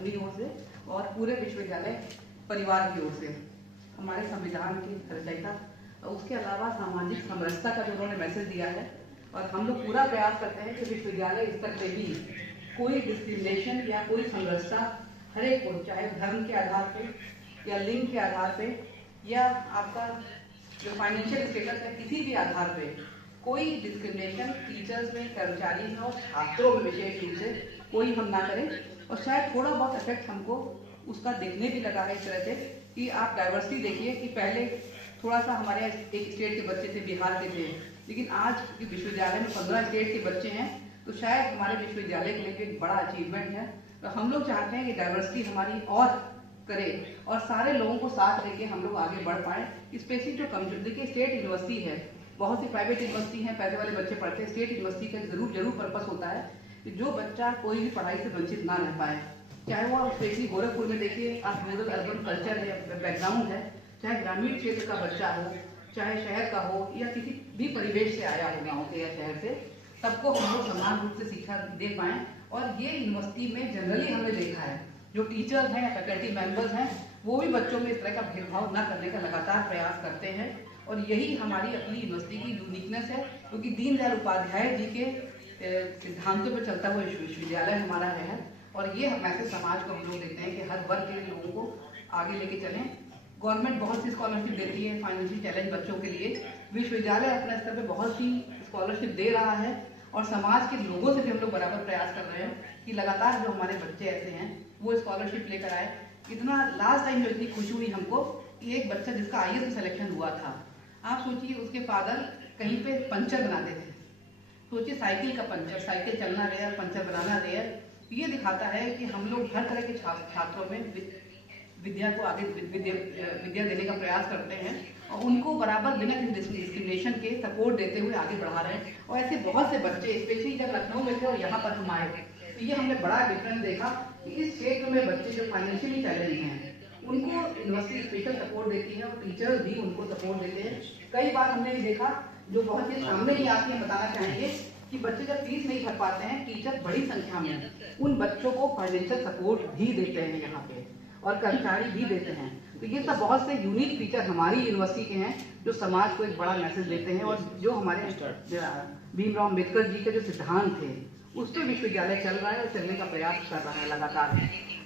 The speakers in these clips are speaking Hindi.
अपनी ओर से और पूरे विश्वविद्यालय परिवार की ओर से, हमारे संविधान के रचयिता और उसके अलावा सामाजिक समरसता का जो उन्होंने मैसेज दिया है। और हम लोग पूरा प्रयास करते हैं कि विश्वविद्यालय स्तर पे भी कोई डिस्क्रिमिनेशन या कोई समरसता हर एक को, चाहे धर्म के आधार पे या लिंग के आधार पे या आपका जो फाइनेंशियल स्टेटस है, किसी भी आधार पे कोई डिस्क्रिमिनेशन टीचर्स में, कर्मचारी में और छात्रों में विशेष रूप से कोई हम ना करें। और शायद थोड़ा बहुत इफेक्ट हमको उसका देखने भी लगा है इस तरह से कि आप डाइवर्सिटी देखिए कि पहले थोड़ा सा हमारे यहाँ एक स्टेट के बच्चे थे, बिहार के थे, लेकिन आज विश्वविद्यालय में 15 स्टेट के बच्चे हैं, तो शायद हमारे विश्वविद्यालय के लिए एक बड़ा अचीवमेंट है। तो हम लोग चाहते हैं कि डाइवर्सिटी हमारी और करे और सारे लोगों को साथ लेके हम लोग आगे बढ़ पाए। स्पेशली जो कम्युनिटी, देखिए स्टेट यूनिवर्सिटी है, बहुत सी प्राइवेट यूनिवर्सिटी हैं, पैसे वाले बच्चे पढ़ते हैं, स्टेट यूनिवर्सिटी का जरूर पर्पस होता है कि जो बच्चा कोई भी पढ़ाई से वंचित ना रह पाए, चाहे वो स्पेशली गोरखपुर में देखिए आप रूरल अर्बन कल्चर है, बैकग्राउंड है, चाहे ग्रामीण क्षेत्र का बच्चा हो, चाहे शहर का हो या किसी भी परिवेश से आया हो, गाँव के या शहर से, सबको हम लोग समान रूप से शिक्षा दे पाएं। और ये यूनिवर्सिटी में जनरली हमने देखा है जो टीचर्स हैं या फैकल्टी मेंबर्स हैं वो भी बच्चों में इस तरह का भेदभाव न करने का लगातार प्रयास करते हैं। और यही हमारी अपनी यूनिवर्सिटी की यूनिकनेस है, क्योंकि दीनदयाल उपाध्याय जी के सिद्धांतों पर चलता हुआ विश्वविद्यालय हमारा है। और ये मैसेज समाज को हम लोग देते हैं कि हर वर्ग के लोगों को आगे लेके चलें। गवर्नमेंट बहुत सी स्कॉलरशिप देती है फाइनेंशियल चैलेंज बच्चों के लिए, विश्वविद्यालय अपने स्तर पे बहुत सी स्कॉलरशिप दे रहा है और समाज के लोगों से भी हम लोग बराबर प्रयास कर रहे हैं कि लगातार जो हमारे बच्चे ऐसे हैं वो स्कॉलरशिप लेकर आए। इतना लास्ट टाइम जो इतनी खुशी हुई हमको कि एक बच्चा जिसका आईएएस में सिलेक्शन हुआ था, आप सोचिए उसके फादर कहीं पे पंचर बनाते थे, सोचिए साइकिल का पंचर, साइकिल चलना रेयर, पंचर बनाना रेयर। ये दिखाता है कि हम लोग हर तरह के छात्रों में विद्या को आगे विद्या देने का प्रयास करते हैं और उनको बराबर बिना डिस्क्रिमिनेशन के सपोर्ट देते हुए आगे बढ़ा रहे हैं। और ऐसे बहुत से बच्चे, स्पेशली जब लखनऊ में थे और यहाँ पर हम आए, तो ये हमने बड़ा डिफरेंस देखा कि इस क्षेत्र में बच्चे जो फाइनेंशियली चैलेंज हैं उनको यूनिवर्सिटी स्पेशल सपोर्ट देती है और टीचर्स भी उनको सपोर्ट देते हैं। कई बार हमने भी देखा जो बहुत चीज सामने नहीं आती है, बताना चाहेंगे कि बच्चे जब फीस नहीं भर पाते हैं, टीचर बड़ी संख्या में उन बच्चों को फाइनेंशियल सपोर्ट भी देते हैं यहाँ पे और कर्मचारी भी देते हैं। तो ये सब बहुत से यूनिक फीचर हमारी यूनिवर्सिटी के हैं जो समाज को एक बड़ा मैसेज देते हैं। और जो हमारे भीमराव अम्बेडकर जी के जो सिद्धांत थे उस पर विश्वविद्यालय चल रहा है और चलने का प्रयास कर रहा है लगातार।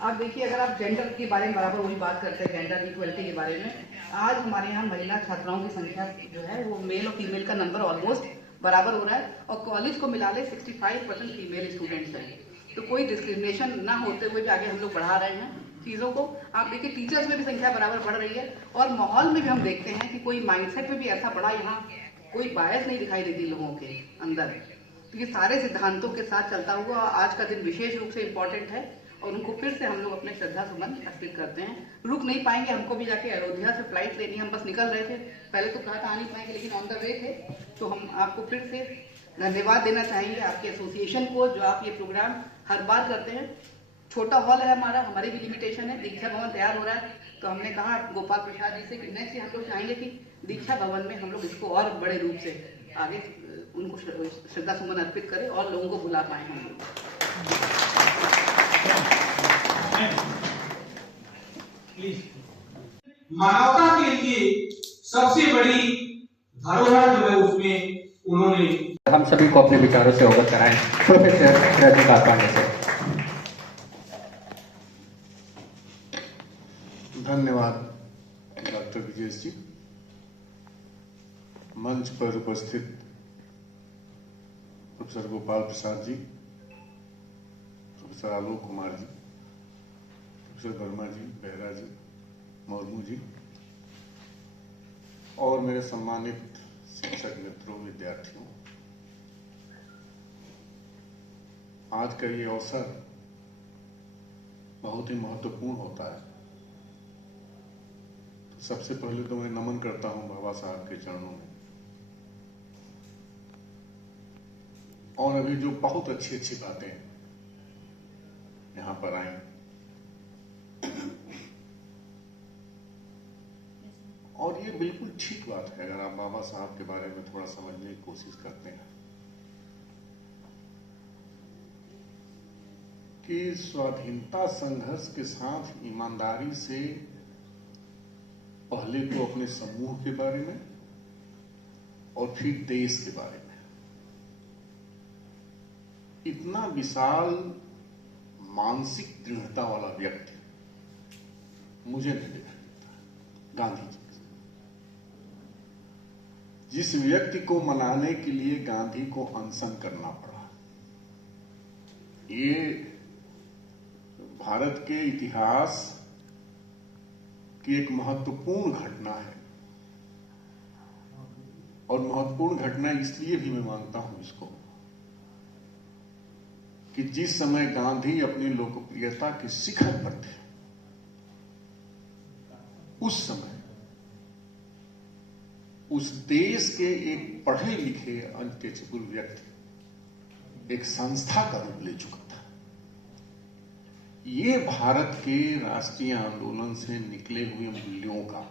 आप देखिए, अगर आप जेंडर के बारे में बराबर वही बात करते हैं, जेंडर इक्वलिटी के बारे में, आज हमारे यहाँ महिला छात्राओं की संख्या जो है वो मेल और फीमेल का नंबर ऑलमोस्ट बराबर हो रहा है और कॉलेज को मिला ले 65% फीमेल स्टूडेंट्स हैं। तो कोई डिस्क्रिमिनेशन ना होते हुए भी आगे हम लोग बढ़ा रहे हैं चीज़ों को। आप देखिए टीचर्स में भी संख्या बराबर बढ़ रही है और माहौल में भी हम देखते हैं कि कोई माइंडसेट में भी ऐसा बड़ा यहाँ कोई बायस नहीं दिखाई देती लोगों के अंदर। तो ये सारे सिद्धांतों के साथ चलता हुआ आज का दिन विशेष रूप से इम्पोर्टेंट है और उनको फिर से हम लोग अपने श्रद्धा सुमन अर्पित करते हैं। रुक नहीं पाएंगे, हमको भी जाके अयोध्या से फ्लाइट लेनी, हम बस निकल रहे थे, पहले तो कहा था आ नहीं पाएंगे लेकिन ऑन द वे थे। तो हम आपको फिर से धन्यवाद देना चाहेंगे आपके एसोसिएशन को जो आप ये प्रोग्राम हर बार करते हैं। छोटा हॉल है हमारा, हमारी भी लिमिटेशन है, दीक्षा भवन तैयार हो रहा है, तो हमने कहा गोपाल प्रसाद जी से कि नेक्स्ट हम लोग चाहेंगे कि दीक्षा भवन में हम लोग इसको और बड़े रूप से आगे उनको श्रद्धा सुमन अर्पित करें और लोगों को बुला पाए हम लोग। मानवता के लिए सबसे बड़ी धरोहर जो है उसमें उन्होंने हम सभी को अपने विचारों से अवगत कराएं। प्रोफेसर रजनीकांत पांडे से। धन्यवाद डॉक्टर विजेश जी। मंच पर उपस्थित professor Gopal Prasad ji, professor Alok Kumar ji, professor Verma जी, बेहरा जी, मुर्मू जी और मेरे सम्मानित शिक्षक मित्रों, विद्यार्थियों, आज का ये अवसर बहुत ही महत्वपूर्ण होता है। सबसे पहले तो मैं नमन करता हूं बाबा साहब के चरणों में। और अभी जो बहुत अच्छी अच्छी बातें यहां पर आई और ये बिल्कुल ठीक बात है अगर आप बाबा साहब के बारे में थोड़ा समझने की कोशिश करते हैं। कि स्वाधीनता संघर्ष के साथ ईमानदारी से पहले तो अपने समूह के बारे में और फिर देश के बारे में इतना विशाल मानसिक दृढ़ता वाला व्यक्ति मुझे नहीं देखा मिलता। गांधी जी जिस व्यक्ति को मनाने के लिए गांधी को अनशन करना पड़ा, ये भारत के इतिहास की एक महत्वपूर्ण घटना है। और महत्वपूर्ण घटना इसलिए भी मैं मानता हूं इसको कि जिस समय गांधी अपनी लोकप्रियता के शिखर पर थे, उस समय उस देश के एक पढ़े लिखे अनटचेबल व्यक्ति एक संस्था का रूप ले चुका था। ये भारत के राष्ट्रीय आंदोलन से निकले हुए मूल्यों का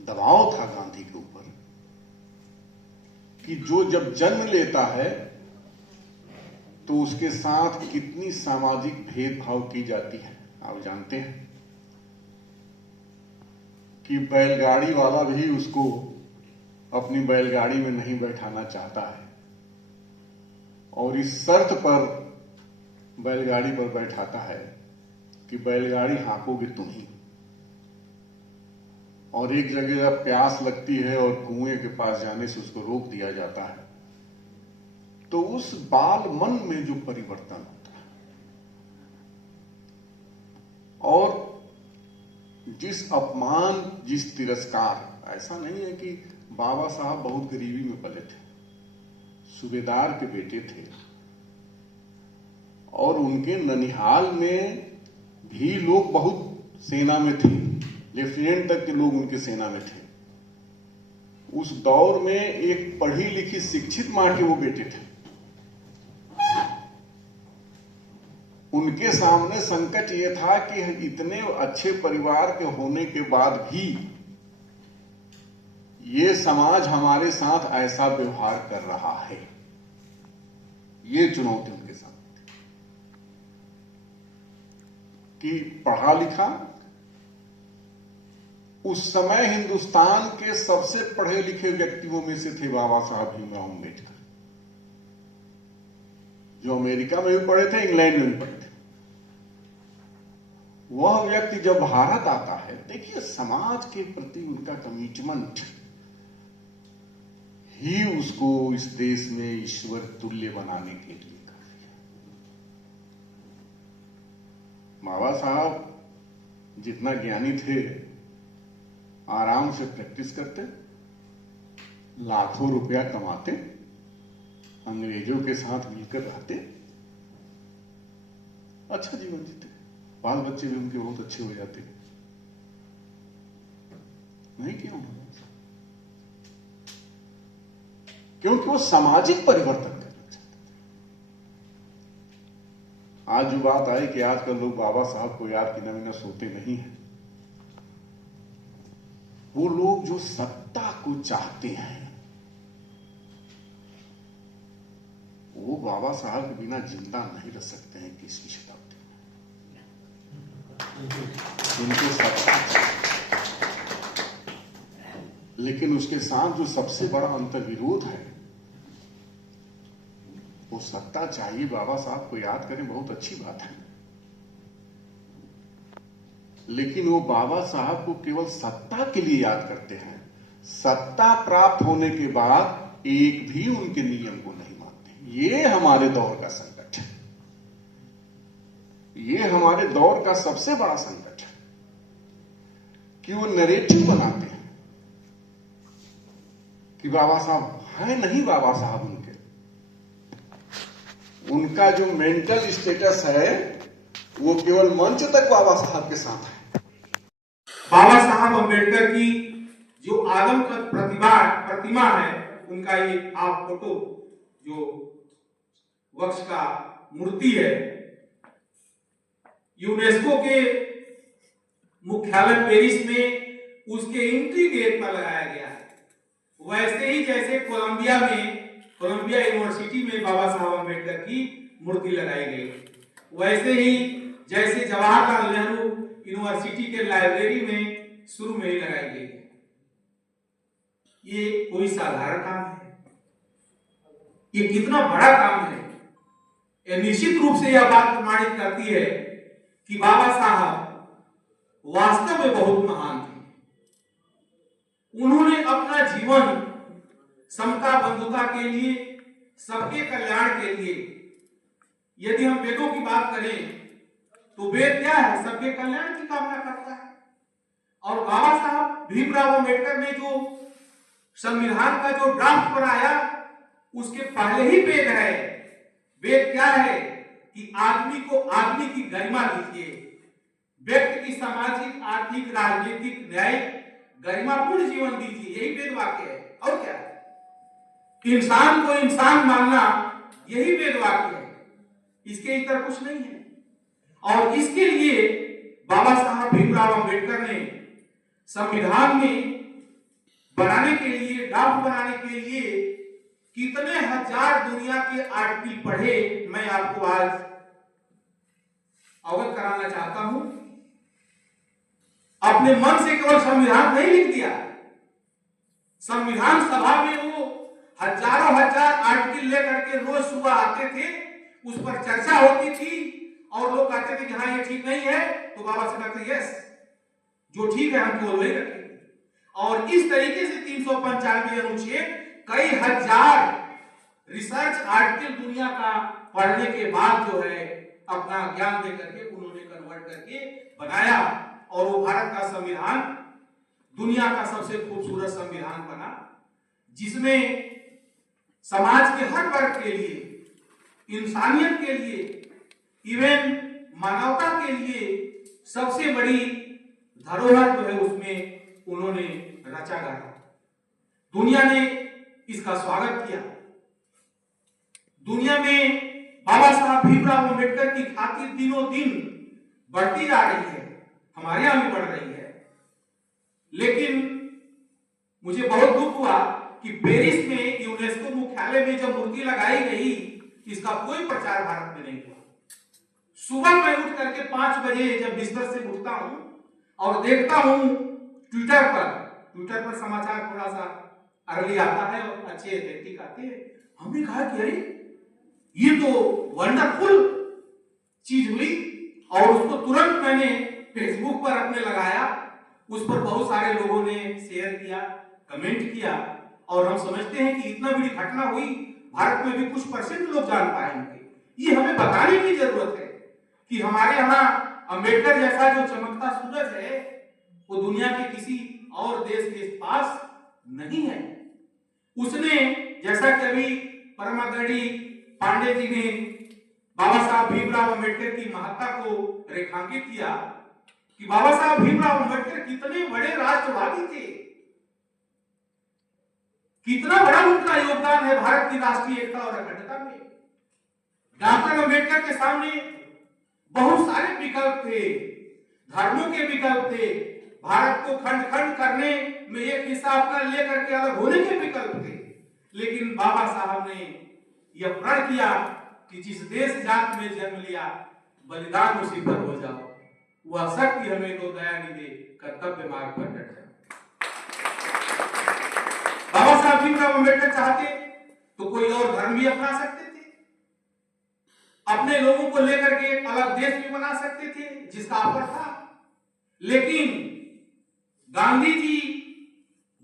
दबाव था गांधी के ऊपर कि जो जब जन्म लेता है तो उसके साथ कितनी सामाजिक भेदभाव की जाती है। आप जानते हैं कि बैलगाड़ी वाला भी उसको अपनी बैलगाड़ी में नहीं बैठाना चाहता है और इस शर्त पर बैलगाड़ी पर बैठाता है कि बैलगाड़ी हाँकोगे तुम ही। और एक जगह जब प्यास लगती है और कुएं के पास जाने से उसको रोक दिया जाता है, तो उस बाल मन में जो परिवर्तन होता है और जिस अपमान, जिस तिरस्कार, ऐसा नहीं है कि बाबा साहब बहुत गरीबी में पले थे, सूबेदार के बेटे थे और उनके ननिहाल में भी लोग बहुत सेना में थे, लेफ्टिनेंट तक के लोग उनके सेना में थे। उस दौर में एक पढ़ी लिखी शिक्षित मां के वो बेटे थे। उनके सामने संकट ये था कि इतने अच्छे परिवार के होने के बाद भी ये समाज हमारे साथ ऐसा व्यवहार कर रहा है। ये चुनौती उनके सामने थी कि पढ़ा लिखा, उस समय हिंदुस्तान के सबसे पढ़े लिखे व्यक्तियों में से थे बाबा साहब भीमराव अम्बेडकर, जो अमेरिका में भी पढ़े थे, इंग्लैंड में भी पढ़े थे। वह व्यक्ति जब भारत आता है, देखिए समाज के प्रति उनका कमिटमेंट ही उसको इस देश में ईश्वर तुल्य बनाने के लिए कर दिया। बाबा साहब जितना ज्ञानी थे, आराम से प्रैक्टिस करते, लाखों रुपया कमाते, अंग्रेजों के साथ मिलकर रहते, अच्छा जीवन जीते, बाल बच्चे भी उनके बहुत अच्छे हो जाते। नहीं क्यों? क्योंकि वो सामाजिक परिवर्तन करना चाहते थे। आज जो बात आई कि आजकल लोग बाबा साहब को याद बिना बिना सोते नहीं हैं, वो लोग जो सत्ता को चाहते हैं वो बाबा साहब के बिना जिंदा नहीं रह सकते हैं। 21वीं शताब्दी में उनको सत्ता चाहिए, लेकिन उसके साथ जो सबसे बड़ा अंतर्विरोध है, वो सत्ता चाहिए। बाबा साहब को याद करें, बहुत अच्छी बात है, लेकिन वो बाबा साहब को केवल सत्ता के लिए याद करते हैं। सत्ता प्राप्त होने के बाद एक भी उनके नियम को नहीं मानते। ये हमारे दौर का संकट है, ये हमारे दौर का सबसे बड़ा संकट है कि वो नैरेटिव बनाते हैं कि बाबा साहब है नहीं। बाबा साहब उनका जो मेंटल स्टेटस है वो केवल मंच तक बाबा साहब के साथ है। बाबा साहब अम्बेडकर की जो आदमकद प्रतिमा है, उनका ये आप फोटो जो वक्ष का मूर्ति है, यूनेस्को के मुख्यालय पेरिस में उसके एंट्री गेट पर लगाया गया है। वैसे ही जैसे कोलंबिया यूनिवर्सिटी में बाबा साहब अम्बेडकर की मूर्ति लगाई गई। वैसे ही जैसे जवाहरलाल नेहरू यूनिवर्सिटी के लाइब्रेरी में शुरू में ही लगाई गई है। ये कोई साधारण काम है? ये कितना बड़ा काम है? ये निश्चित रूप से यह बात प्रमाणित करती है कि बाबा साहब वास्तव में बहुत महान थे। उन्होंने अपना जीवन समता बंधुता के लिए, सबके कल्याण के लिए, यदि हम वेदों की बात करें तो वेद क्या है? सबके कल्याण की कामना करता है। और बाबा साहब भीमराव अंबेडकर ने जो संविधान का जो ड्राफ्ट बनाया, उसके पहले ही वेद है। वेद क्या है कि आदमी को आदमी की गरिमा दीजिए, व्यक्ति की सामाजिक, आर्थिक, राजनीतिक, न्यायिक गरिमापूर्ण जीवन दीजिए। यही वेद वाक्य है। और क्या है? इंसान को इंसान मानना, यही वेद वाक्य है। इसके इतर कुछ नहीं है। और इसके लिए बाबा साहब भीमराव अंबेडकर ने संविधान में बनाने के लिए, ड्राफ्ट बनाने के लिए कितने हजार दुनिया के आर्टिकल पढ़े, मैं आपको आज अवगत कराना चाहता हूं। अपने मन से केवल संविधान नहीं लिख दिया, संविधान सभा में वो हजारों हजार आर्टिकल लेकर के रोज सुबह आते थे, उस पर चर्चा होती थी और लोग कहते थे कि हाँ ये ठीक नहीं है, तो बाबा से कहते यस, जो ठीक है हम केवल वही रखेंगे। और इस तरीके से 395 अनुच्छेद, कई हजार रिसर्च आर्टिकल दुनिया का पढ़ने के बाद जो है अपना ज्ञान दे करके उन्होंने कन्वर्ट करके बनाया। और वो भारत का संविधान दुनिया का सबसे खूबसूरत संविधान बना, जिसमें समाज के हर वर्ग के लिए, इंसानियत के लिए, इवन मानवता के लिए सबसे बड़ी धरोहर जो है उसमें उन्होंने रचा गाया। दुनिया ने इसका स्वागत किया। दुनिया में बाबा साहब भीमराव अंबेडकर की ख्याति दिनों दिन बढ़ती जा रही है, हमारे यहां भी बढ़ रही है। लेकिन मुझे बहुत दुख हुआ कि पेरिस में यूनेस्को मुख्यालय में जब मूर्ति लगाई गई, इसका कोई प्रचार भारत में नहीं हुआ। सुबह मैं उठ करके 5 बजे जब बिस्तर से उठता हूं और देखता हूं ट्विटर पर समाचार थोड़ा सा अर्ली आता है और अच्छे व्यक्ति आते हैं। हमने कहा कि अरे ये तो वंडरफुल चीज हुई, और उसको तुरंत मैंने फेसबुक पर अपने लगाया। उस पर बहुत सारे लोगों ने शेयर किया, कमेंट किया, और हम समझते हैं कि इतना बड़ी घटना हुई, भारत में भी कुछ % लोग जान पाएंगे। ये हमें बताने की जरूरत है कि हमारे यहाँ अंबेडकर जैसा जो चमकता सूरज है वो दुनिया के किसी और देश के पास नहीं है। उसने, जैसा कि अभी परमागढ़ी पांडे जी ने बाबा साहब भीमराव अंबेडकर की महत्ता को रेखांकित किया कि बाबा साहब भीमराव अंबेडकर कितने बड़े राष्ट्रवादी थे, कितना बड़ा उनका योगदान है भारत की राष्ट्रीय एकता और अखंडता में। डॉक्टर अंबेडकर के सामने बहुत सारे विकल्प थे, धर्मों के विकल्प थे, भारत को खंड खंड करने में एक हिस्सा अपना लेकर के अलग होने के विकल्प थे। लेकिन बाबा साहब ने यह प्रण किया कि जिस देश जात में जन्म लिया, बलिदान उसी पर हो जाओ, वह शक्ति हमें तो दया निधे, कर्तव्य मार्ग पर डट जाओ। बाबा साहब भीमराव अंबेडकर चाहते तो कोई और धर्म भी अपना सकते थे, अपने लोगों को लेकर के एक अलग देश भी बना सकते थे जिसका ऑफर था। लेकिन गांधी जी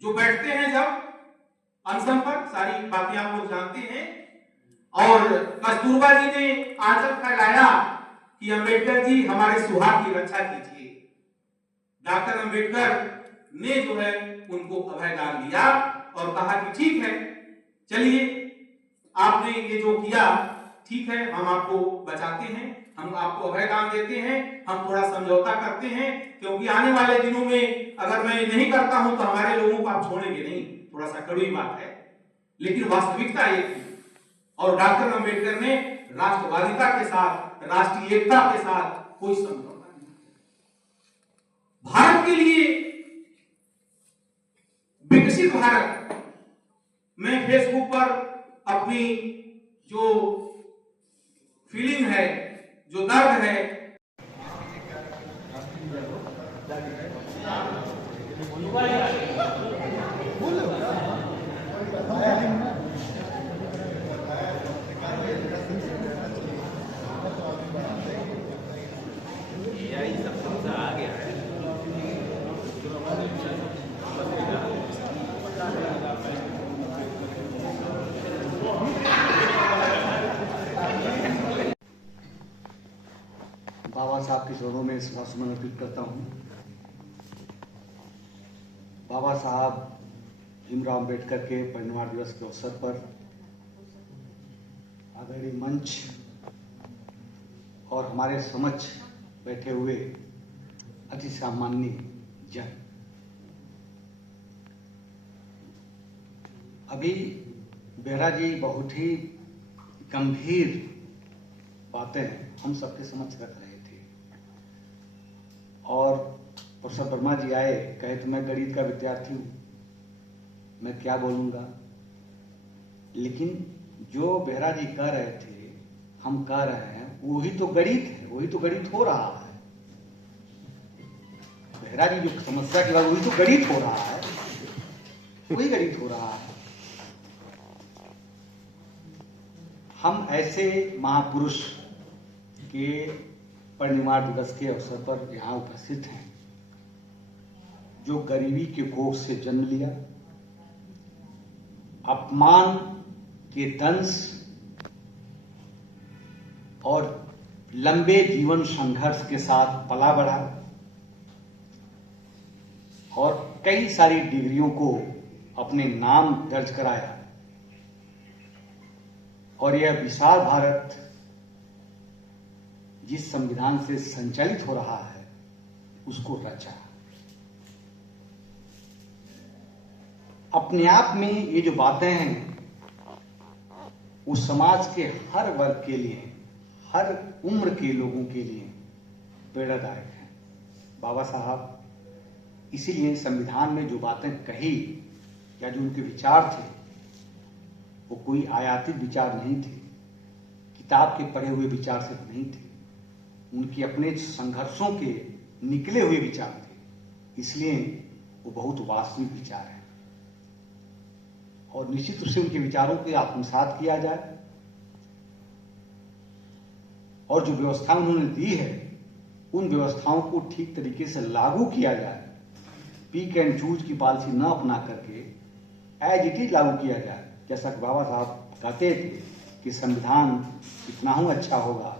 जो बैठते हैं जब अनशन पर, सारी बातें आप लोग जानते हैं, और कस्तूरबा जी ने आंचल फैलाया कि अंबेडकर जी हमारे सुहाग की रक्षा कीजिए। डॉक्टर अंबेडकर ने जो है उनको अभयदान दिया और कहा कि ठीक है, चलिए आपने ये जो किया ठीक है, हम आपको बचाते हैं, हम आपको अभयदान देते हैं, हम थोड़ा समझौता करते हैं, क्योंकि आने वाले दिनों में अगर मैं नहीं करता हूं तो हमारे लोगों को आप छोड़ेंगे नहीं। थोड़ा सा कड़वी बात है, लेकिन वास्तविकता ये थी। और डॉक्टर अंबेडकर ने राष्ट्रवादिता के साथ, राष्ट्रीय एकता के साथ कोई समझौता नहीं। भारत के लिए विकसित भारत, मैं फेसबुक पर अपनी जो फीलिंग है जो दर्द है, बाबा साहब के चरणों में श्रद्धासुमन अर्पित करता हूँ। बाबा साहब भीमराव अम्बेडकर के परिनिर्वाण दिवस के अवसर पर आदरणीय मंच और हमारे समक्ष बैठे हुए अति सामान्य जन, अभी बेहरा जी बहुत ही गंभीर बातें हम सबके समक्ष रख रहे थे और प्रोफेसर वर्मा जी आए, कहे तो मैं गणित का विद्यार्थी हूं, मैं क्या बोलूंगा। लेकिन जो बेहरा जी कह रहे थे, हम कह रहे हैं, वही तो गणित है, वही तो गणित हो रहा है। बेहरा जी जो समस्या के बाद वही तो गणित हो रहा है, वही गणित हो रहा है। हम ऐसे महापुरुष के परिनिर्वाण दिवस के अवसर पर यहां उपस्थित हैं जो गरीबी के कोख से जन्म लिया, अपमान के दंश और लंबे जीवन संघर्ष के साथ पला बढ़ा और कई सारी डिग्रियों को अपने नाम दर्ज कराया और यह विशाल भारत जिस संविधान से संचालित हो रहा है उसको रचा। अपने आप में ये जो बातें हैं वो समाज के हर वर्ग के लिए, हर उम्र के लोगों के लिए प्रेरणादायक है। बाबा साहब इसीलिए संविधान में जो बातें कही या जो उनके विचार थे वो कोई आयातित विचार नहीं थे, किताब के पढ़े हुए विचार से नहीं थे, उनके अपने संघर्षों के निकले हुए विचार थे। इसलिए वो बहुत वास्तविक विचार है और निश्चित रूप से उनके विचारों को आत्मसात किया जाए और जो व्यवस्था उन्होंने दी है उन व्यवस्थाओं को ठीक तरीके से लागू किया जाए। पिक एंड चूज की पॉलिसी न अपना करके एज इट इज लागू किया जाए। जैसा कि बाबा साहब कहते थे कि संविधान कितना ही अच्छा होगा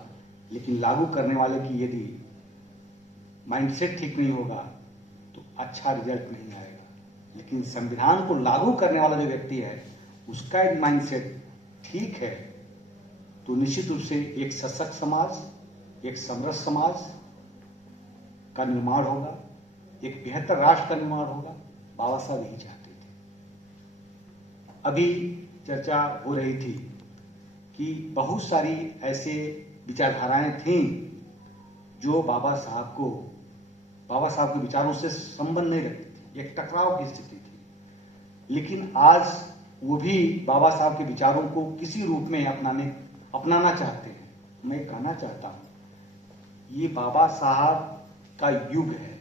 लेकिन लागू करने वाले की यदि माइंडसेट ठीक नहीं होगा तो अच्छा रिजल्ट नहीं आएगा। लेकिन संविधान को लागू करने वाला जो व्यक्ति है उसका एक माइंडसेट ठीक है तो निश्चित रूप से एक सशक्त समाज, एक समृद्ध समाज का निर्माण होगा, एक बेहतर राष्ट्र का निर्माण होगा। बाबा साहब यही चाहते थे। अभी चर्चा हो रही थी कि बहुत सारी ऐसे विचारधाराएं थीं जो बाबा साहब के विचारों से संबंध नहीं रखती थी, एक टकराव की स्थिति थी। लेकिन आज वो भी बाबा साहब के विचारों को किसी रूप में अपनाना चाहते हैं। मैं कहना चाहता हूं ये बाबा साहब का युग है,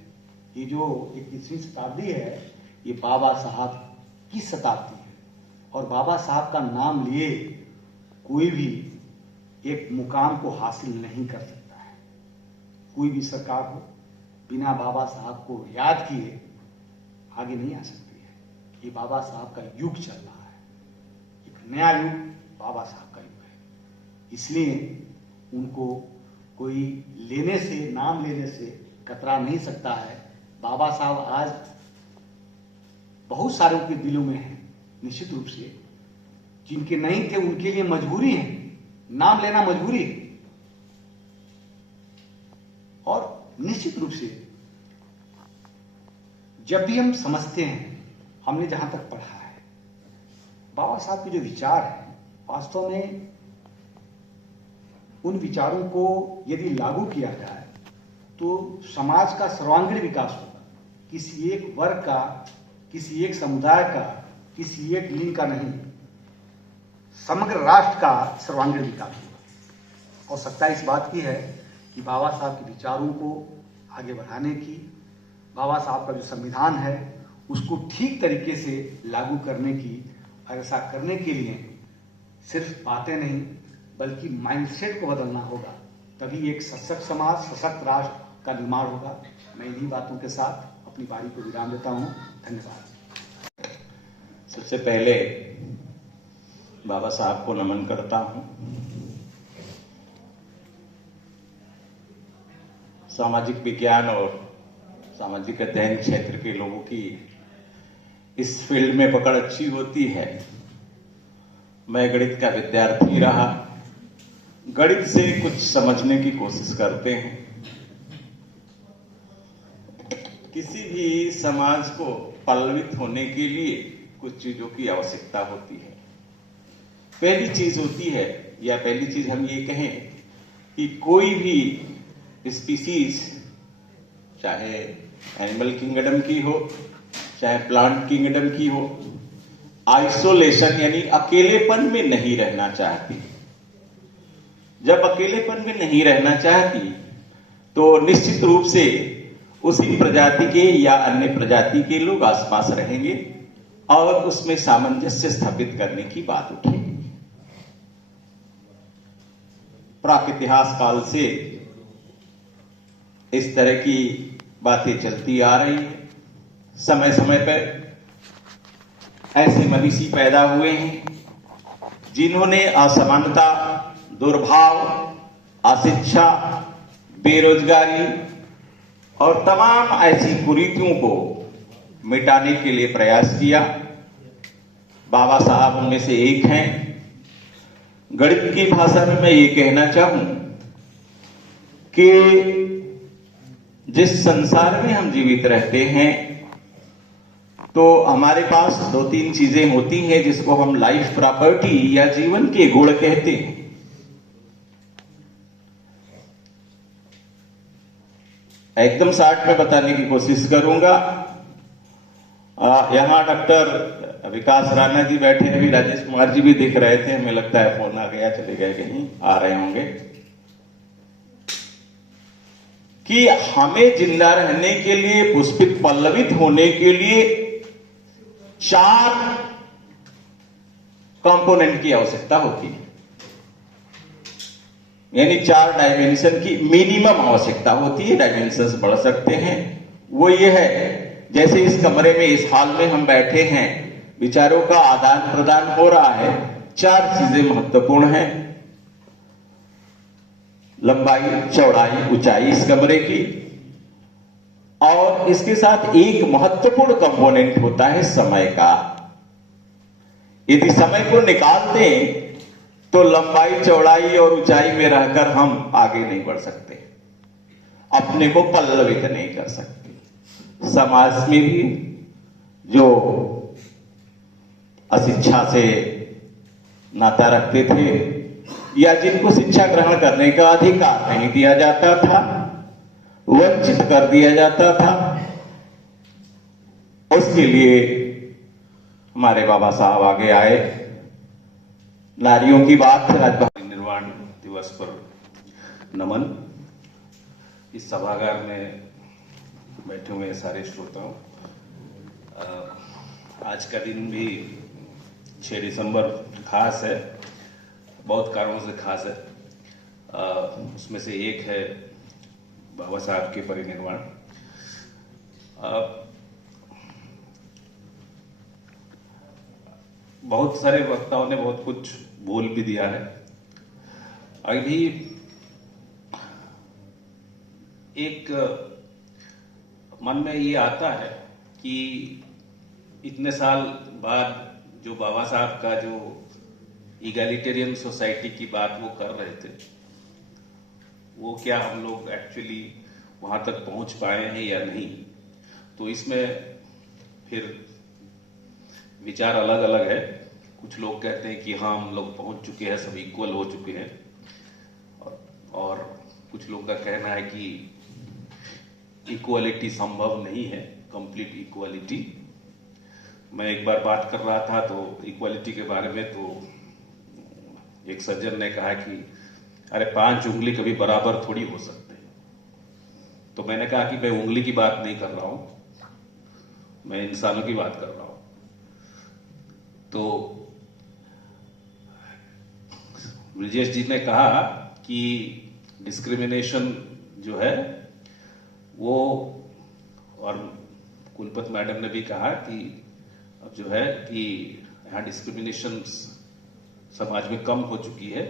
ये जो 21वीं शताब्दी है ये बाबा साहब की शताब्दी है और बाबा साहब का नाम लिए कोई भी एक मुकाम को हासिल नहीं कर सकता है। कोई भी सरकार हो बिना बाबा साहब को याद किए आगे नहीं आ सकती है। ये बाबा साहब का युग चल रहा है, एक नया युग बाबा साहब का युग है। इसलिए उनको कोई नाम लेने से कतरा नहीं सकता है। बाबा साहब आज बहुत सारे के दिलों में हैं, निश्चित रूप से जिनके नहीं थे उनके लिए मजबूरी है, नाम लेना मजबूरी है। और निश्चित रूप से जब भी हम समझते हैं, हमने जहां तक पढ़ा है, बाबा साहब के जो विचार हैं वास्तव में उन विचारों को यदि लागू किया जाए तो समाज का सर्वांगीण विकास होगा। किसी एक वर्ग का, किसी एक समुदाय का, किसी एक लिंग का नहीं, समग्र राष्ट्र का सर्वांगीण विकास होगा। आवश्यकता इस बात की है कि बाबा साहब के विचारों को आगे बढ़ाने की, बाबा साहब का जो संविधान है उसको ठीक तरीके से लागू करने की, और ऐसा करने के लिए सिर्फ बातें नहीं बल्कि माइंडसेट को बदलना होगा, तभी एक सशक्त समाज, सशक्त राष्ट्र का निर्माण होगा। मैं इन्हीं बातों के साथ अपनी बारी को विराम देता हूँ। धन्यवाद। सबसे पहले बाबा साहब को नमन करता हूं। सामाजिक विज्ञान और सामाजिक अध्ययन क्षेत्र के लोगों की इस फील्ड में पकड़ अच्छी होती है। मैं गणित का विद्यार्थी रहा, गणित से कुछ समझने की कोशिश करते हैं। किसी भी समाज को पल्लवित होने के लिए कुछ चीजों की आवश्यकता होती है। पहली चीज होती है, या पहली चीज हम ये कहें कि कोई भी स्पीसीज, चाहे एनिमल किंगडम की हो चाहे प्लांट किंगडम की हो, आइसोलेशन यानी अकेलेपन में नहीं रहना चाहती। जब अकेलेपन में नहीं रहना चाहती तो निश्चित रूप से उसी प्रजाति के या अन्य प्रजाति के लोग आसपास रहेंगे और उसमें सामंजस्य स्थापित करने की बात उठेगी। प्राक इतिहास काल से इस तरह की बातें चलती आ रही हैं। समय समय पर ऐसे मनीषी पैदा हुए हैं जिन्होंने असमानता, दुर्भाव, अशिक्षा, बेरोजगारी और तमाम ऐसी कुरीतियों को मिटाने के लिए प्रयास किया। बाबा साहब उनमें से एक हैं। गणित की भाषा में मैं ये कहना चाहूं कि जिस संसार में हम जीवित रहते हैं तो हमारे पास 2-3 चीजें होती हैं जिसको हम लाइफ प्रॉपर्टी या जीवन के गुण कहते हैं। एकदम शॉर्ट में बताने की कोशिश करूंगा। यहां डॉक्टर विकास राणा जी बैठे हैं, अभी राजेश कुमार जी भी दिख रहे थे, हमें लगता है फोन आ गया, चले गए कहीं, आ रहे होंगे। कि हमें जिंदा रहने के लिए, पुष्पित पल्लवित होने के लिए 4 कंपोनेंट की आवश्यकता होती है, यानी 4 डायमेंशन की मिनिमम आवश्यकता होती है। डायमेंशंस बढ़ सकते हैं। वो ये है, जैसे इस कमरे में, इस हाल में हम बैठे हैं, विचारों का आदान प्रदान हो रहा है। 4 चीजें महत्वपूर्ण हैं: लंबाई, चौड़ाई, ऊंचाई इस कमरे की, और इसके साथ एक महत्वपूर्ण कंपोनेंट होता है समय का। यदि समय को निकाल दें तो लंबाई, चौड़ाई और ऊंचाई में रहकर हम आगे नहीं बढ़ सकते, अपने को पल्लवित नहीं कर सकते। समाज में भी जो अशिक्षा से नाता रखते थे या जिनको शिक्षा ग्रहण करने का अधिकार नहीं दिया जाता था, वंचित कर दिया जाता था, उसके लिए हमारे बाबा साहब आगे आए। नारियों की बात, राजभवन निर्माण दिवस पर नमन। इस सभागार में बैठे हुए सारे श्रोताओं, आज का दिन भी 6 दिसंबर खास है, बहुत कारणों से खास है। उसमें से एक है बाबा साहब के परिनिर्वाण। बहुत सारे वक्ताओं ने बहुत कुछ बोल भी दिया है। अभी एक मन में ये आता है कि इतने साल बाद जो बाबा साहब का जो इगैलिटेरियन सोसाइटी की बात वो कर रहे थे, वो क्या हम लोग एक्चुअली वहां तक पहुंच पाए हैं या नहीं। तो इसमें फिर विचार अलग अलग है। कुछ लोग कहते हैं कि हाँ, हम लोग पहुंच चुके हैं, सब इक्वल हो चुके हैं, और कुछ लोग का कहना है कि इक्वालिटी संभव नहीं है, कंप्लीट इक्वालिटी। मैं एक बार बात कर रहा था तो इक्वालिटी के बारे में, तो एक सज्जन ने कहा कि अरे 5 उंगली कभी बराबर थोड़ी हो सकते हैं। तो मैंने कहा कि मैं उंगली की बात नहीं कर रहा हूं, मैं इंसानों की बात कर रहा हूं। तो ब्रिजेश जी ने कहा कि डिस्क्रिमिनेशन जो है वो, और कुलपति मैडम ने भी कहा कि अब जो है कि यहाँ डिस्क्रिमिनेशन समाज में कम हो चुकी है।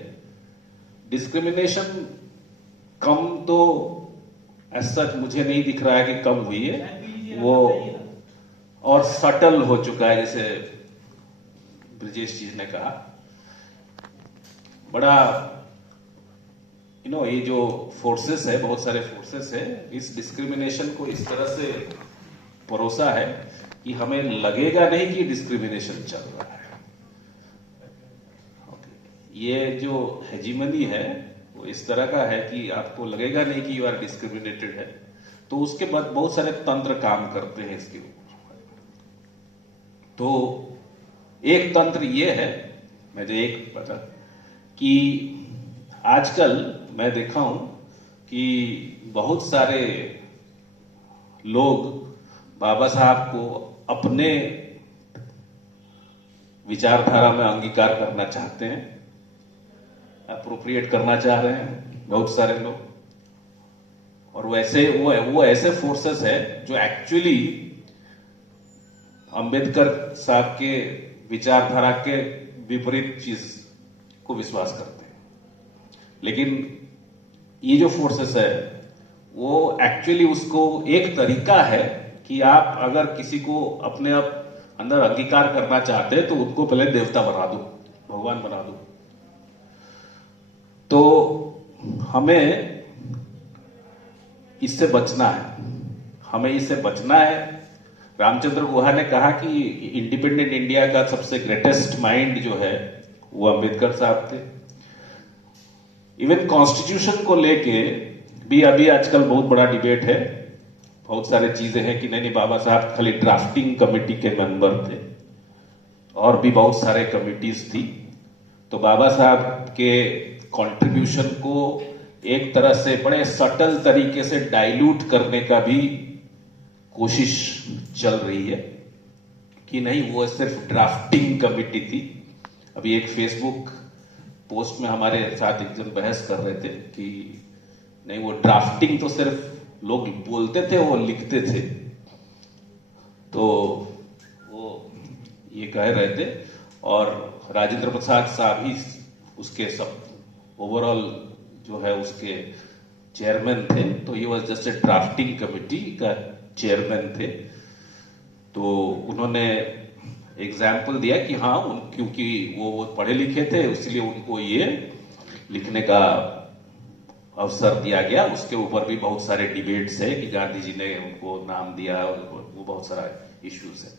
डिस्क्रिमिनेशन कम तो ऐसा मुझे नहीं दिख रहा है कि कम हुई है, वो और सटल हो चुका है, जैसे ब्रिजेश जी ने कहा। बड़ा ये जो फोर्सेस है, बहुत सारे फोर्सेस है, इस डिस्क्रिमिनेशन को इस तरह से परोसा है कि हमें लगेगा नहीं कि डिस्क्रिमिनेशन चल रहा है। ये जो हेजिमनी है वो इस तरह का है कि आपको लगेगा नहीं कि यू आर डिस्क्रिमिनेटेड है। तो उसके बाद बहुत सारे तंत्र काम करते हैं इसके ऊपर। तो एक तंत्र ये है, मैं जो एक पता कि आजकल मैं देखा हूं कि बहुत सारे लोग बाबा साहब को अपने विचारधारा में अंगीकार करना चाहते हैं, अप्रोप्रिएट करना चाह रहे हैं बहुत सारे लोग। और वैसे वो ऐसे फोर्सेस है जो एक्चुअली अंबेडकर साहब के विचारधारा के विपरीत चीज को विश्वास करते हैं। लेकिन ये जो फोर्सेस है वो एक्चुअली उसको एक तरीका है कि आप अगर किसी को अपने आप अंदर अंगीकार करना चाहते हैं तो उनको पहले देवता बना दो, भगवान बना दो। तो हमें इससे बचना है, हमें इससे बचना है। रामचंद्र गुहा ने कहा कि इंडिपेंडेंट इंडिया का सबसे ग्रेटेस्ट माइंड जो है वो अंबेडकर साहब थे। इवन कॉन्स्टिट्यूशन को लेके भी अभी आजकल बहुत बड़ा डिबेट है, बहुत सारे चीजें हैं कि नहीं बाबा साहब खाली ड्राफ्टिंग कमेटी के मेंबर थे और भी बहुत सारे कमिटीज थी। तो बाबा साहब के कंट्रीब्यूशन को एक तरह से बड़े सटल तरीके से डाइल्यूट करने का भी कोशिश चल रही है कि नहीं वो सिर्फ ड्राफ्टिंग कमेटी थी। अभी एक फेसबुक पोस्ट में हमारे साथ एक जन बहस कर रहे थे कि नहीं वो ड्राफ्टिंग तो सिर्फ लोग बोलते थे, वो लिखते थे। तो वो ये कह रहे थे और राजेंद्र प्रसाद साहब ही उसके सब ओवरऑल जो है उसके चेयरमैन थे। तो ये was just a drafting committee का चेयरमैन थे। तो उन्होंने एग्जाम्पल दिया कि हाँ क्योंकि वो पढ़े लिखे थे इसलिए उनको ये लिखने का अवसर दिया गया। उसके ऊपर भी बहुत सारे डिबेट्स है कि गांधी जी ने उनको नाम दिया और वो बहुत सारा इश्यूज है।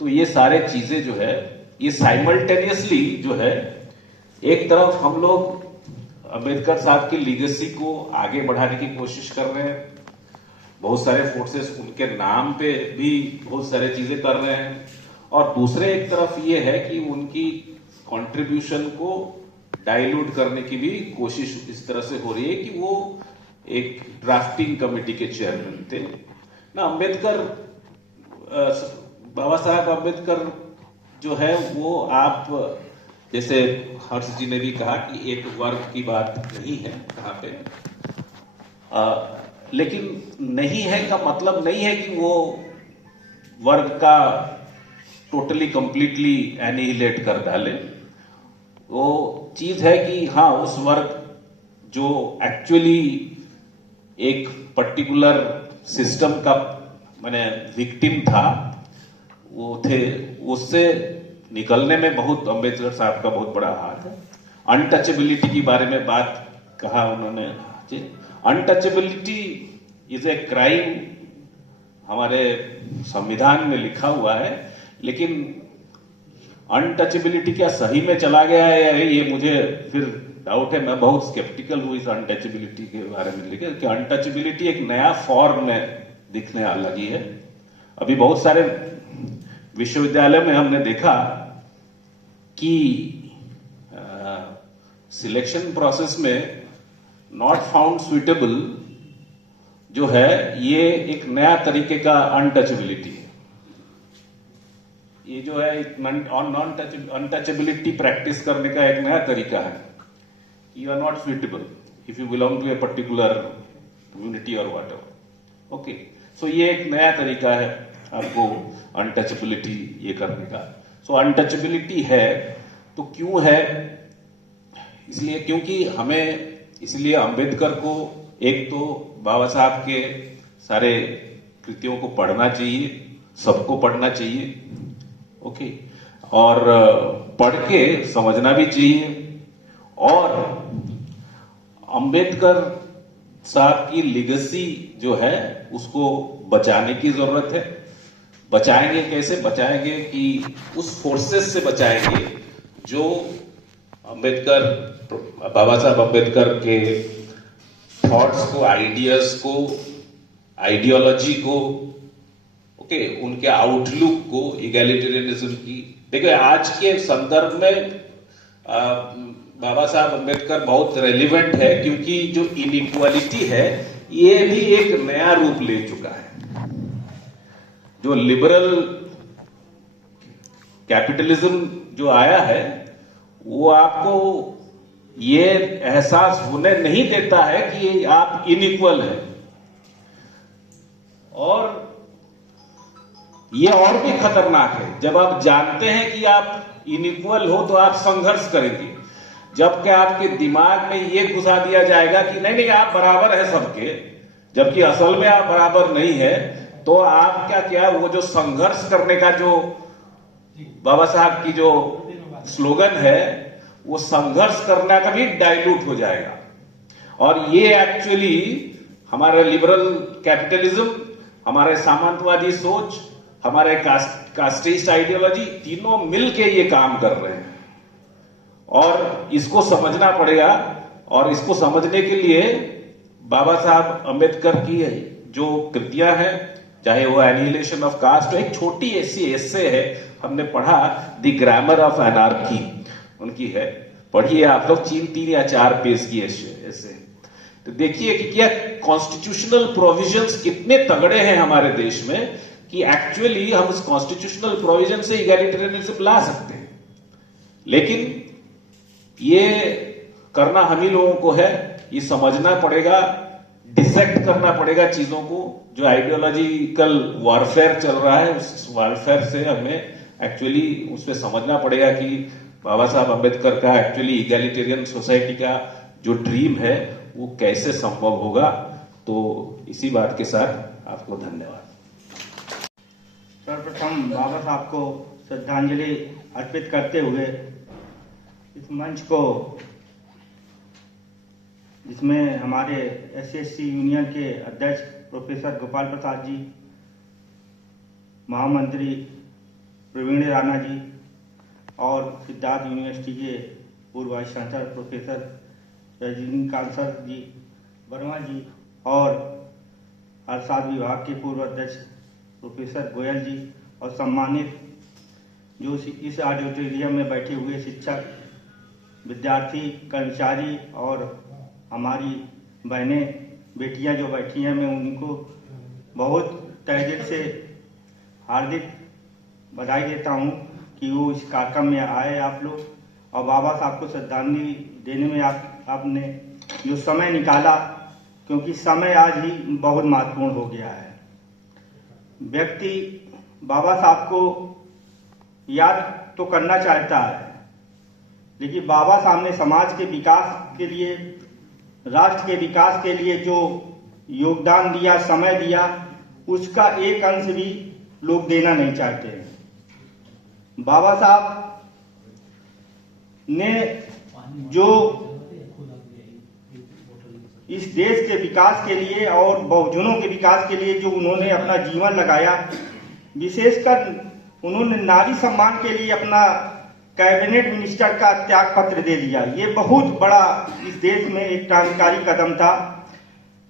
तो ये सारे चीजें जो है ये साइमल्टेनियसली जो है, एक तरफ हम लोग अंबेडकर साहब की लीगेसी को आगे बढ़ाने की कोशिश कर रहे हैं, बहुत सारे फोर्सेस उनके नाम पे भी बहुत सारे चीजें कर रहे हैं, और दूसरे एक तरफ ये है कि उनकी कंट्रीब्यूशन को डाइल्यूट करने की भी कोशिश इस तरह से हो रही है कि वो एक ड्राफ्टिंग कमेटी के चेयरमैन थे ना। अंबेडकर बाबा साहब अम्बेडकर जो है वो आप जैसे हर्ष जी ने भी कहा कि एक वर्ग की बात नहीं है कहाँ पे, लेकिन नहीं है का मतलब नहीं है कि वो वर्ग का टोटली कंप्लीटली एनिहिलेट कर डाले। वो चीज है कि हाँ उस वर्ग जो एक्चुअली एक पर्टिकुलर सिस्टम का माने विक्टिम था वो थे, उससे निकलने में बहुत अंबेडकर साहब का बहुत बड़ा हाथ है। अनटचेबिलिटी के बारे में बात कहा उन्होंने। अनटचेबिलिटी इज ए क्राइम हमारे संविधान में लिखा हुआ है, लेकिन अनटचेबिलिटी क्या सही में चला गया है ये मुझे फिर डाउट है। मैं बहुत स्केप्टिकल हूं इस अनटचेबिलिटी के बारे में, लेकिन कि अनटचेबिलिटी एक नया फॉर्म में दिखने लगी है। अभी बहुत सारे विश्वविद्यालय में हमने देखा कि सिलेक्शन प्रोसेस में नॉट फाउंड सुइटेबल जो है, ये एक नया तरीके का अनटचेबिलिटी है। ये जो है अनटचेबिलिटी प्रैक्टिस करने का एक नया तरीका है। You are not suitable if you belong to a particular community or whatever. Okay, so ये एक नया तरीका है आपको अनटचेबिलिटी ये करने का। सो अनटचेबिलिटी है तो क्यों है? इसलिए क्योंकि हमें, इसलिए अंबेडकर को एक तो बाबा साहब के सारे कृतियों को पढ़ना चाहिए, सबको पढ़ना चाहिए। ओके, और पढ़ के समझना भी चाहिए। और अंबेडकर साहब की लिगेसी जो है उसको बचाने की जरूरत है। बचाएंगे कैसे? बचाएंगे कि उस फोर्सेस से बचाएंगे जो अंबेडकर, बाबा साहब अंबेडकर के थॉट्स को, आइडियाज को, आइडियोलॉजी को, ओके, उनके आउटलुक को, इगैलिटेरियनिज्म की। देखिए आज के संदर्भ में बाबा साहब अंबेडकर बहुत रेलिवेंट है, क्योंकि जो इनइक्वालिटी है ये भी एक नया रूप ले चुका है। जो लिबरल कैपिटलिज्म जो आया है वो आपको ये एहसास होने नहीं देता है कि आप इनइक्वल हैं, और ये और भी खतरनाक है। जब आप जानते हैं कि आप इनइक्वल हो तो आप संघर्ष करेंगे, जबकि आपके दिमाग में ये घुसा दिया जाएगा कि नहीं नहीं आप बराबर है सबके, जबकि असल में आप बराबर नहीं है। तो आप क्या वो जो संघर्ष करने का जो बाबा साहब की जो स्लोगन है, वो संघर्ष करना का भी डाइल्यूट हो जाएगा। और ये एक्चुअली हमारे लिबरल कैपिटलिज्म, हमारे सामंतवादी सोच, हमारे कास्टिस्ट आइडियोलॉजी, तीनों मिलके ये काम कर रहे हैं। और इसको समझना पड़ेगा, और इसको समझने के लिए बाबा साहब अंबेडकर की जो कृतियां हैं, चाहे वो एनिहिलेशन ऑफ कास्ट, एक छोटी ऐसी एस्से है, हमने पढ़ा द ग्रामर ऑफ एनार्की उनकी है, पढ़िए आप लोग, 3 या 4 पेज की एस्से। तो देखिए कि क्या कॉन्स्टिट्यूशनल प्रोविजंस कितने तगड़े हैं हमारे देश में, कि एक्चुअली हम उस कॉन्स्टिट्यूशनल प्रोविजन से इगैलिटेरियनिज्म ला सकते हैं। लेकिन ये करना हम ही लोगों को है, ये समझना पड़ेगा, डिसेक्ट करना पड़ेगा चीजों को। जो आइडियोलॉजिकल वॉरफेयर चल रहा है, उस वॉरफेयर से हमें एक्चुअली उसमें समझना पड़ेगा कि बाबा साहब अंबेडकर का एक्चुअली इगैलिटेरियन सोसाइटी का जो ड्रीम है वो कैसे संभव होगा। तो इसी बात के साथ आपको धन्यवाद। सर्वप्रथम बाबा साहब को श्रद्धांजलि अर्पित करते हुए इस मंच को, जिसमें हमारे एससीएसटी यूनियन के अध्यक्ष प्रोफेसर गोपाल प्रसाद जी, महामंत्री प्रवीण राणा जी और सिद्धार्थ यूनिवर्सिटी के पूर्व vice chancellor professor Rajnikant sir ji, Verma ji, और अर्थशास्त्र विभाग के पूर्व अध्यक्ष प्रोफेसर गोयल जी, और सम्मानित जो इस ऑडिटोरियम में बैठे हुए शिक्षक, विद्यार्थी, कर्मचारी और हमारी बहनें, बेटियां जो बैठी हैं, मैं उनको बहुत तहे दिल से हार्दिक बधाई देता हूं कि वो इस कार्यक्रम में आए आप लोग, और बाबा साहब को श्रद्धांजलि देने में आपने जो समय निकाला, क्योंकि समय आज ही बहुत महत्वपूर्ण हो गया है। व्यक्ति बाबा साहब को याद तो करना चाहता है, लेकिन बाबा साहब ने समाज के विकास के लिए, राष्ट्र के विकास के लिए जो योगदान दिया, समय दिया, उसका एक अंश भी लोग देना नहीं चाहते हैं। बाबा साहब ने जो इस देश के विकास के लिए और बहुजनों के विकास के लिए जो उन्होंने अपना जीवन लगाया, विशेषकर उन्होंने नारी सम्मान के लिए अपना कैबिनेट मिनिस्टर का त्याग पत्र दे दिया। ये बहुत बड़ा इस देश में एक क्रांतिकारी कदम था,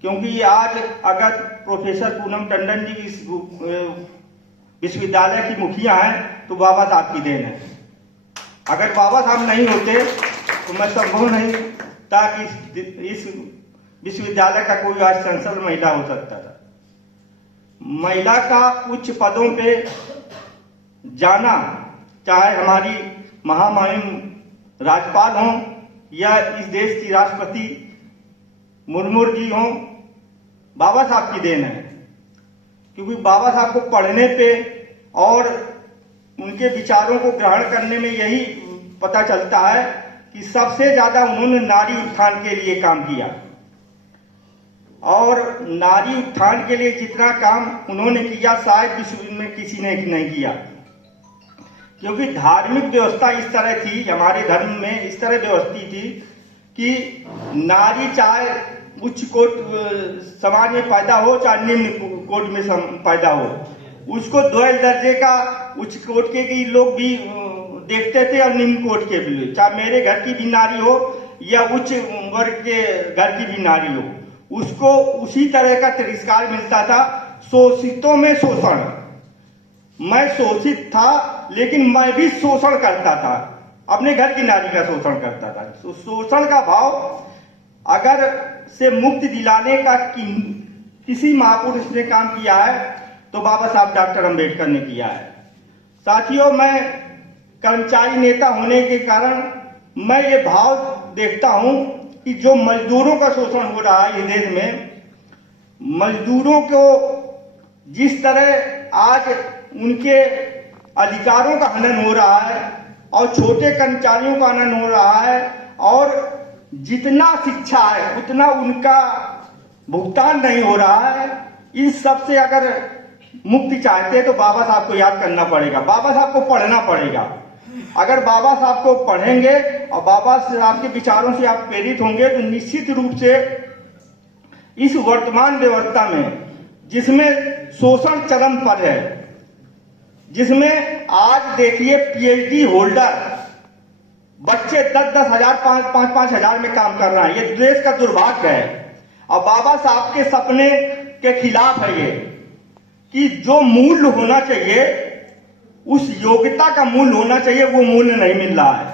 क्योंकि आज अगर प्रोफेसर पूनम टंडन जी विश्वविद्यालय की मुखिया हैं तो बाबा साहब की देन है। अगर बाबा साहब नहीं होते मैं संभव नहीं था कि इस विश्वविद्यालय का कोई वाइस चांसलर महिला हो सकता था। महिला का उच्च पदों पे जाना, चाहे हमारी महामहिम राज्यपाल हों या इस देश की राष्ट्रपति मुर्मू जी हों, बाबा साहब की देन है। क्योंकि बाबा साहब को पढ़ने पे और उनके विचारों को ग्रहण करने में यही पता चलता है कि सबसे ज्यादा उन्होंने नारी उत्थान के लिए काम किया, और नारी उत्थान के लिए जितना काम उन्होंने किया शायद विश्व में किसी ने नहीं किया। क्योंकि धार्मिक व्यवस्था इस तरह थी, हमारे धर्म में इस तरह व्यवस्था थी कि नारी चाहे उच्च कोट समाज में पैदा हो चाहे निम्न कोट में पैदा हो, उसको द्वैत दर्जे का उच्च कोट के लोग भी देखते थे और निम्न कोट के भी। चाहे मेरे घर की भी नारी हो या उच्च वर्ग के घर की भी नारी हो, उसको उसी तरह का तिरस्कार मिलता था। शोषितों में शोषण, मैं शोषित था लेकिन मैं भी शोषण करता था, अपने घर की नारी का शोषण करता था। शोषण का भाव अगर से मुक्ति दिलाने का किसी महापुरुष ने काम किया है तो बाबा साहब डॉक्टर अंबेडकर ने किया है। साथियों, मैं कर्मचारी नेता होने के कारण मैं ये भाव देखता हूं कि जो मजदूरों का शोषण हो रहा है इस देश में, मजदूरों को जिस तरह आज उनके अधिकारों का हनन हो रहा है और छोटे कर्मचारियों का हनन हो रहा है, और जितना शिक्षा है उतना उनका भुगतान नहीं हो रहा है, इन सब से अगर मुक्ति चाहते हैं तो बाबा साहब को याद करना पड़ेगा, बाबा साहब को पढ़ना पड़ेगा। अगर बाबा साहब को पढ़ेंगे और बाबा साहब के विचारों से आप प्रेरित होंगे तो निश्चित रूप से इस वर्तमान व्यवस्था में जिसमें शोषण चरम पर है, जिसमें आज देखिए पीएचडी होल्डर बच्चे 10-10 हजार 5-5 हजार में काम कर रहे हैं, ये देश का दुर्भाग्य है। और बाबा साहब के सपने के खिलाफ है ये कि जो मूल्य होना चाहिए, उस योग्यता का मूल्य होना चाहिए, वो मूल्य नहीं मिल रहा है।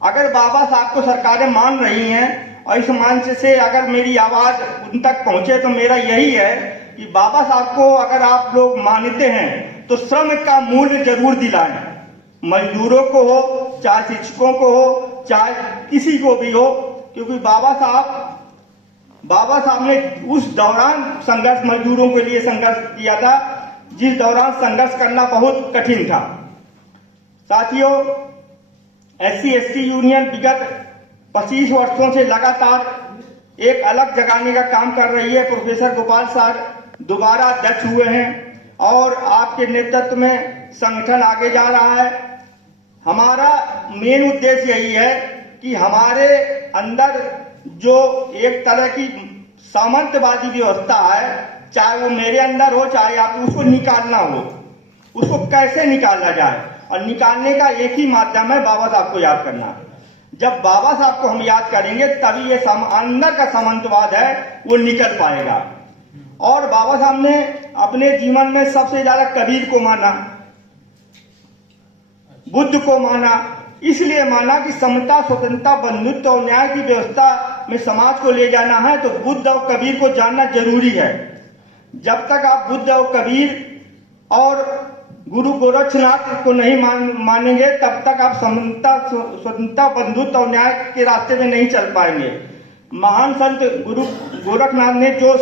अगर बाबा साहब को सरकारें मान रही हैं और इस मंच से अगर मेरी आवाज उन तक पहुंचे तो मेरा यही है कि बाबा साहब को अगर आप लोग मानते हैं तो श्रम का मूल्य जरूर दिलाएं, मजदूरों को हो चाहे शिक्षकों को हो चाहे किसी को भी हो। क्योंकि बाबा साहब ने उस दौरान संघर्ष, मजदूरों के लिए संघर्ष किया था जिस दौरान संघर्ष करना बहुत कठिन था। साथियों, SC/ST यूनियन विगत 25 वर्षों से लगातार एक अलग जगाने का काम कर रही है। प्रोफेसर गोपाल सर दोबारा अध्यक्ष हुए हैं और आपके नेतृत्व में संगठन आगे जा रहा है। हमारा मेन उद्देश्य यही है कि हमारे अंदर जो एक तरह की सामंतवादी व्यवस्था है, चाहे वो मेरे अंदर हो चाहे आप, उसको निकालना हो, उसको कैसे निकाला जाए, और निकालने का एक ही माध्यम है बाबा साहब को याद करना। जब बाबा साहब को हम याद करेंगे तभी ये अंदर का सामंतवाद है वो निकल पाएगा। और बाबा साहब ने अपने जीवन में सबसे ज्यादा कबीर को माना, बुद्ध को माना, इसलिए माना कि समता, स्वतंत्रता, बंधुत्व और न्याय की व्यवस्था में समाज को ले जाना है तो बुद्ध और कबीर को जानना जरूरी है। जब तक आप बुद्ध और कबीर और गुरु गोरक्षनाथ को नहीं मानेंगे तब तक आप समता, स्वतंत्रता, बंधुत्व और न्याय के रास्ते में नहीं चल पाएंगे। महान संत गुरु गोरखनाथ ने जो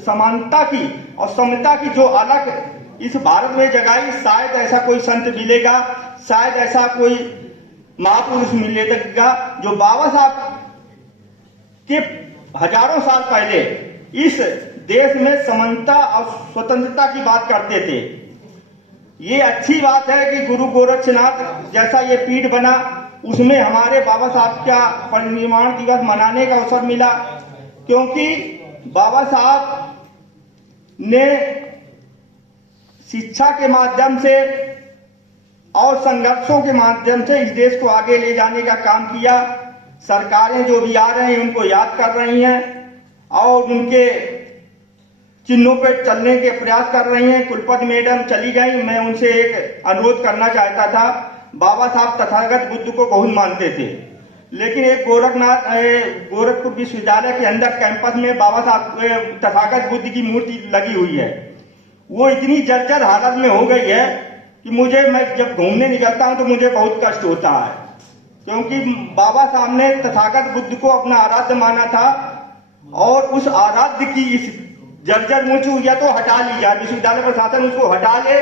समानता की और समता की जो अलग इस भारत में जगाई, शायद ऐसा कोई संत मिलेगा, शायद ऐसा कोई महापुरुष मिलेगा जो बाबा साहब के हजारों साल पहले इस देश में समानता और स्वतंत्रता की बात करते थे। ये अच्छी बात है कि गुरु गोरक्षनाथ जैसा ये पीठ बना, उसमें हमारे बाबा साहब का परिनिर्वाण दिवस मनाने का अवसर मिला, क्योंकि बाबा साहब ने शिक्षा के माध्यम से और संघर्षों के माध्यम से इस देश को आगे ले जाने का काम किया। सरकारें जो भी आ रहे हैं उनको याद कर रही हैं और उनके चिन्हों पर चलने के प्रयास कर रही हैं। कुलपति मैडम चली गई, मैं उनसे एक अनुरोध करना चाहता था। बाबा साहब तथागत बुद्ध को बहुत मानते थे, लेकिन एक गोरखपुर विश्वविद्यालय के अंदर कैंपस में बाबा साहब तथागत बुद्ध की मूर्ति लगी हुई है। वो इतनी जर्जर हालत में हो गई है कि मैं जब घूमने निकलता हूं तो मुझे बहुत कष्ट होता है, क्योंकि बाबा साहब ने तथागत बुद्ध को अपना आराध्य माना था और उस आराध्य की इस जर्जर मूर्ति या तो हटा ली जाए, विश्वविद्यालय प्रशासन उसको हटा ले।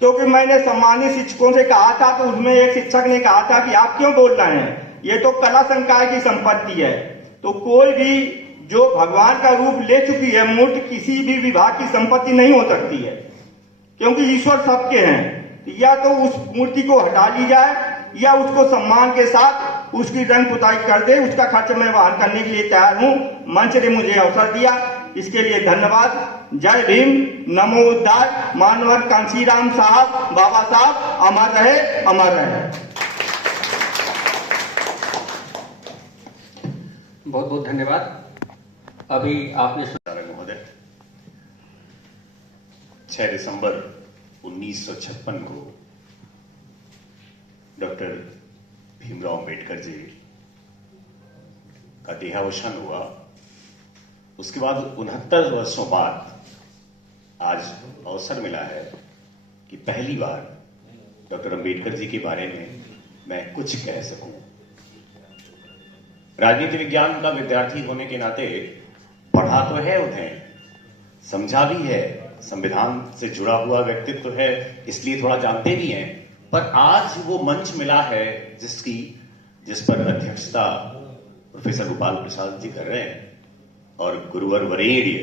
क्योंकि मैंने सम्मानित शिक्षकों से कहा था तो उसमें एक शिक्षक ने कहा था कि आप क्यों बोल रहे हैं, ये तो कला संकाय की संपत्ति है। तो कोई भी जो भगवान का रूप ले चुकी है मूर्ति किसी भी विभाग की संपत्ति नहीं हो सकती है, क्योंकि ईश्वर सबके हैं। या तो उस मूर्ति को हटा ली जाए या उसको सम्मान के साथ उसकी रंग पुताई कर दे, उसका खर्च मैं वहन करने के लिए तैयार हूं। मंच ने मुझे अवसर दिया, इसके लिए धन्यवाद। जय भीम, नमो उद्धार, मानवर कांशीराम साहब, बाबा साहब अमर रहे, अमर रहे। बहुत बहुत धन्यवाद। अभी आपने महोदय 6 दिसंबर 1956 को डॉक्टर भीमराव अंबेडकर जी का देहावसान हुआ। उसके बाद 69 वर्षों बाद आज अवसर मिला है कि पहली बार डॉक्टर अंबेडकर जी के बारे में मैं कुछ कह सकूं। राजनीति विज्ञान का विद्यार्थी होने के नाते पढ़ा तो है, उन्हें समझा भी है, संविधान से जुड़ा हुआ व्यक्तित्व है, इसलिए थोड़ा जानते भी हैं। पर आज वो मंच मिला है जिस पर अध्यक्षता प्रोफेसर गोपाल प्रसाद जी कर रहे हैं और गुरुवर वरेण्य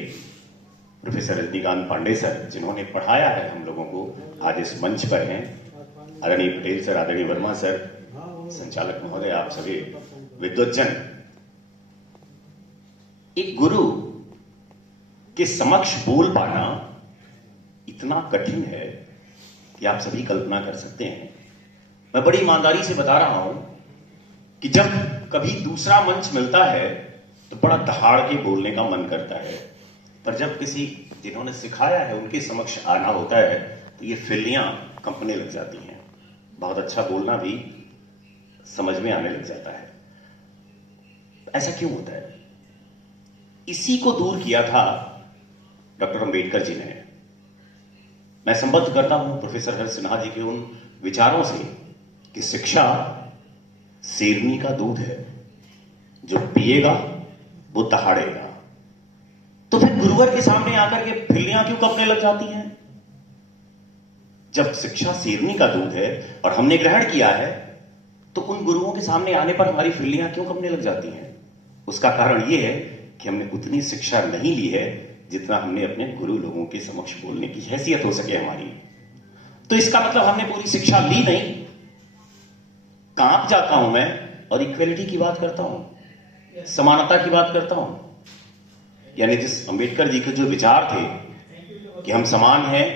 प्रोफेसर रजनीकांत पांडे सर, जिन्होंने पढ़ाया है हम लोगों को, आज इस मंच पर हैं। आदरणीय पटेल सर, आदरणीय वर्मा सर, संचालक महोदय, आप सभी विद्वज्जन। एक गुरु के समक्ष बोल पाना इतना कठिन है कि आप सभी कल्पना कर सकते हैं। मैं बड़ी ईमानदारी से बता रहा हूं कि जब कभी दूसरा मंच मिलता है तो बड़ा दहाड़ के बोलने का मन करता है, पर जब किसी जिन्होंने सिखाया है उनके समक्ष आना होता है तो ये फिल्लियां कंपने लग जाती हैं। बहुत अच्छा बोलना भी समझ में आने लग जाता है। ऐसा क्यों होता है? इसी को दूर किया था डॉक्टर अंबेडकर जी ने। मैं संबद्ध करता हूं प्रोफेसर हर्ष सिन्हा जी के उन विचारों से कि शिक्षा शेरनी का दूध है, जो पिएगा वो दहाड़ेगा। तो फिर गुरुवर के सामने आकर के फिल्लियां क्यों कपने लग जाती हैं? जब शिक्षा शेरनी का दूध है और हमने ग्रहण किया है तो उन गुरुओं के सामने आने पर हमारी फिल्लियां क्यों कपने लग जाती हैं? उसका कारण यह है कि हमने उतनी शिक्षा नहीं ली है जितना हमने अपने गुरु लोगों के समक्ष बोलने की हैसियत हो सके हमारी। तो इसका मतलब हमने पूरी शिक्षा ली नहीं। कांप जाता हूं मैं और इक्वेलिटी की बात करता हूं, समानता की बात करता हूं। यानी जिस अंबेडकर जी के जो विचार थे कि हम समान हैं,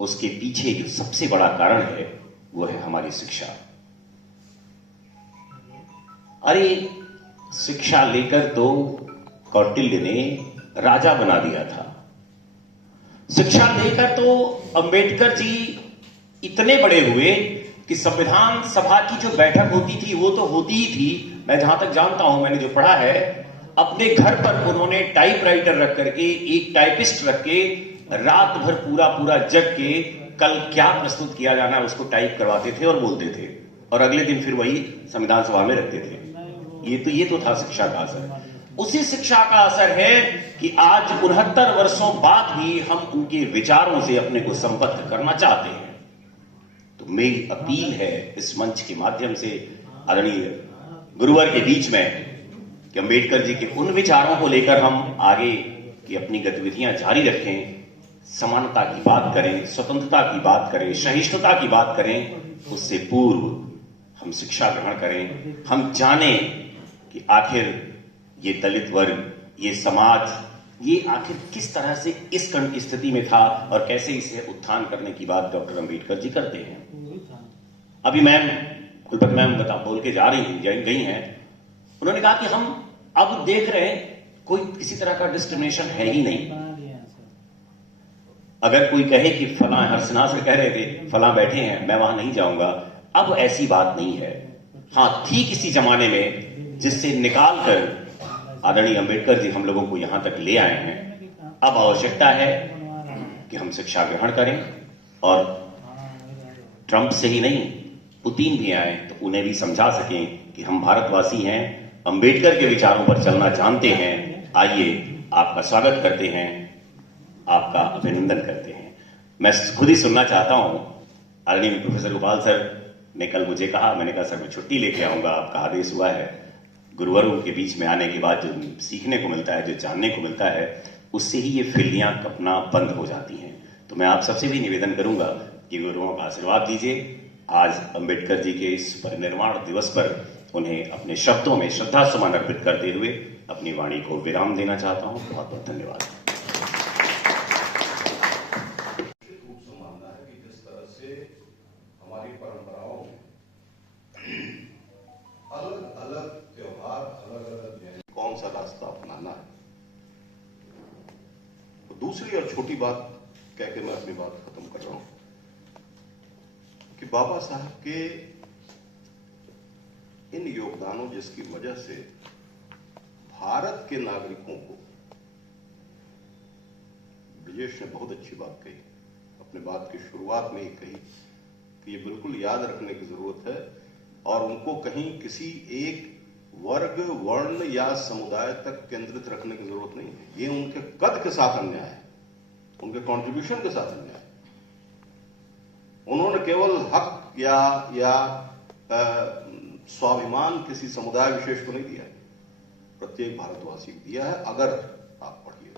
उसके पीछे जो सबसे बड़ा कारण है वो है हमारी शिक्षा। अरे शिक्षा लेकर तो कौटिल्य ने राजा बना दिया था। शिक्षा लेकर तो अंबेडकर जी इतने बड़े हुए कि संविधान सभा की जो बैठक होती थी वो तो होती ही थी। मैं जहां तक जानता हूं, मैंने जो पढ़ा है, अपने घर पर उन्होंने टाइपराइटर रख करके, एक टाइपिस्ट रख के रात भर पूरा जग के कल क्या प्रस्तुत किया जाना है उसको टाइप करवाते थे और बोलते थे, और अगले दिन फिर वही संविधान सभा में रखते थे। ये तो था शिक्षा का असर। उसी शिक्षा का असर है कि आज 69 वर्षों बाद भी हम उनके विचारों से अपने को संबद्ध करना चाहते हैं। तो मेरी अपील है इस मंच के माध्यम से आदरणीय गुरुवर के बीच में कि अंबेडकर जी के उन विचारों को लेकर हम आगे की अपनी गतिविधियां जारी रखें, समानता की बात करें, स्वतंत्रता की बात करें, सहिष्णुता की बात करें। उससे पूर्व हम शिक्षा ग्रहण करें, हम जानें कि आखिर ये दलित वर्ग, ये समाज, ये आखिर किस तरह से इस कण की स्थिति में था और कैसे इसे उत्थान करने की बात डॉक्टर अंबेडकर जी करते हैं। अभी मैम कुलपति मैम बोल के गई हैं, उन्होंने कहा कि हम अब देख रहे हैं कोई किसी तरह का डिस्क्रिमिनेशन है ही नहीं। अगर कोई कहे कि फलां, हर्षना से कह रहे थे फलां बैठे हैं, मैं वहां नहीं जाऊंगा, अब ऐसी बात नहीं है। हाँ, ठीक इसी जमाने में जिससे निकाल कर आदरणीय अंबेडकर जी हम लोगों को यहां तक ले आए हैं, अब आवश्यकता है कि हम शिक्षा ग्रहण करें और ट्रंप से ही नहीं, पुतिन भी आए तो उन्हें भी समझा सकें कि हम भारतवासी हैं, अंबेडकर के विचारों पर चलना जानते हैं। आइए, आपका स्वागत करते हैं, आपका अभिनंदन करते हैं। मैं खुद ही सुनना चाहता हूं। आदरणीय प्रोफेसर गोपाल सर ने कल मुझे कहा, मैंने कहा सर मैं छुट्टी लेके आऊंगा, आपका आदेश हुआ है। गुरुवरों के बीच में आने के बाद जो सीखने को मिलता है, जो जानने को मिलता है, उससे ही ये फिल्लियां कपना बंद हो जाती हैं। तो मैं आप सबसे भी निवेदन करूंगा कि गुरुओं का आशीर्वाद दीजिए। आज अंबेडकर जी के इस परिनिर्वाण दिवस पर उन्हें अपने शब्दों में श्रद्धा सुमन अर्पित करते हुए अपनी वाणी को विराम देना चाहता हूं। बहुत बहुत धन्यवाद। जिस तरह से हमारी परंपराओं में अलग अलग त्योहार, अलग अलग कौन सा रास्ता अपनाना है। तो दूसरी और छोटी बात कह के मैं अपनी बात खत्म कर रहा हूं कि बाबा साहब के इन योगदानों जिसकी वजह से भारत के नागरिकों को, ब्रजेश ने बहुत अच्छी बात कही, अपने बात की शुरुआत में ही कही कि ये बिल्कुल याद रखने की जरूरत है और उनको कहीं किसी एक वर्ग, वर्ण या समुदाय तक केंद्रित रखने की जरूरत नहीं है। ये उनके कद के साथ अन्याय है, उनके कंट्रीब्यूशन के साथ अन्याय है। उन्होंने केवल हक या स्वाभिमान किसी समुदाय विशेष को नहीं दिया, प्रत्येक भारतवासी को दिया है। अगर आप पढ़िए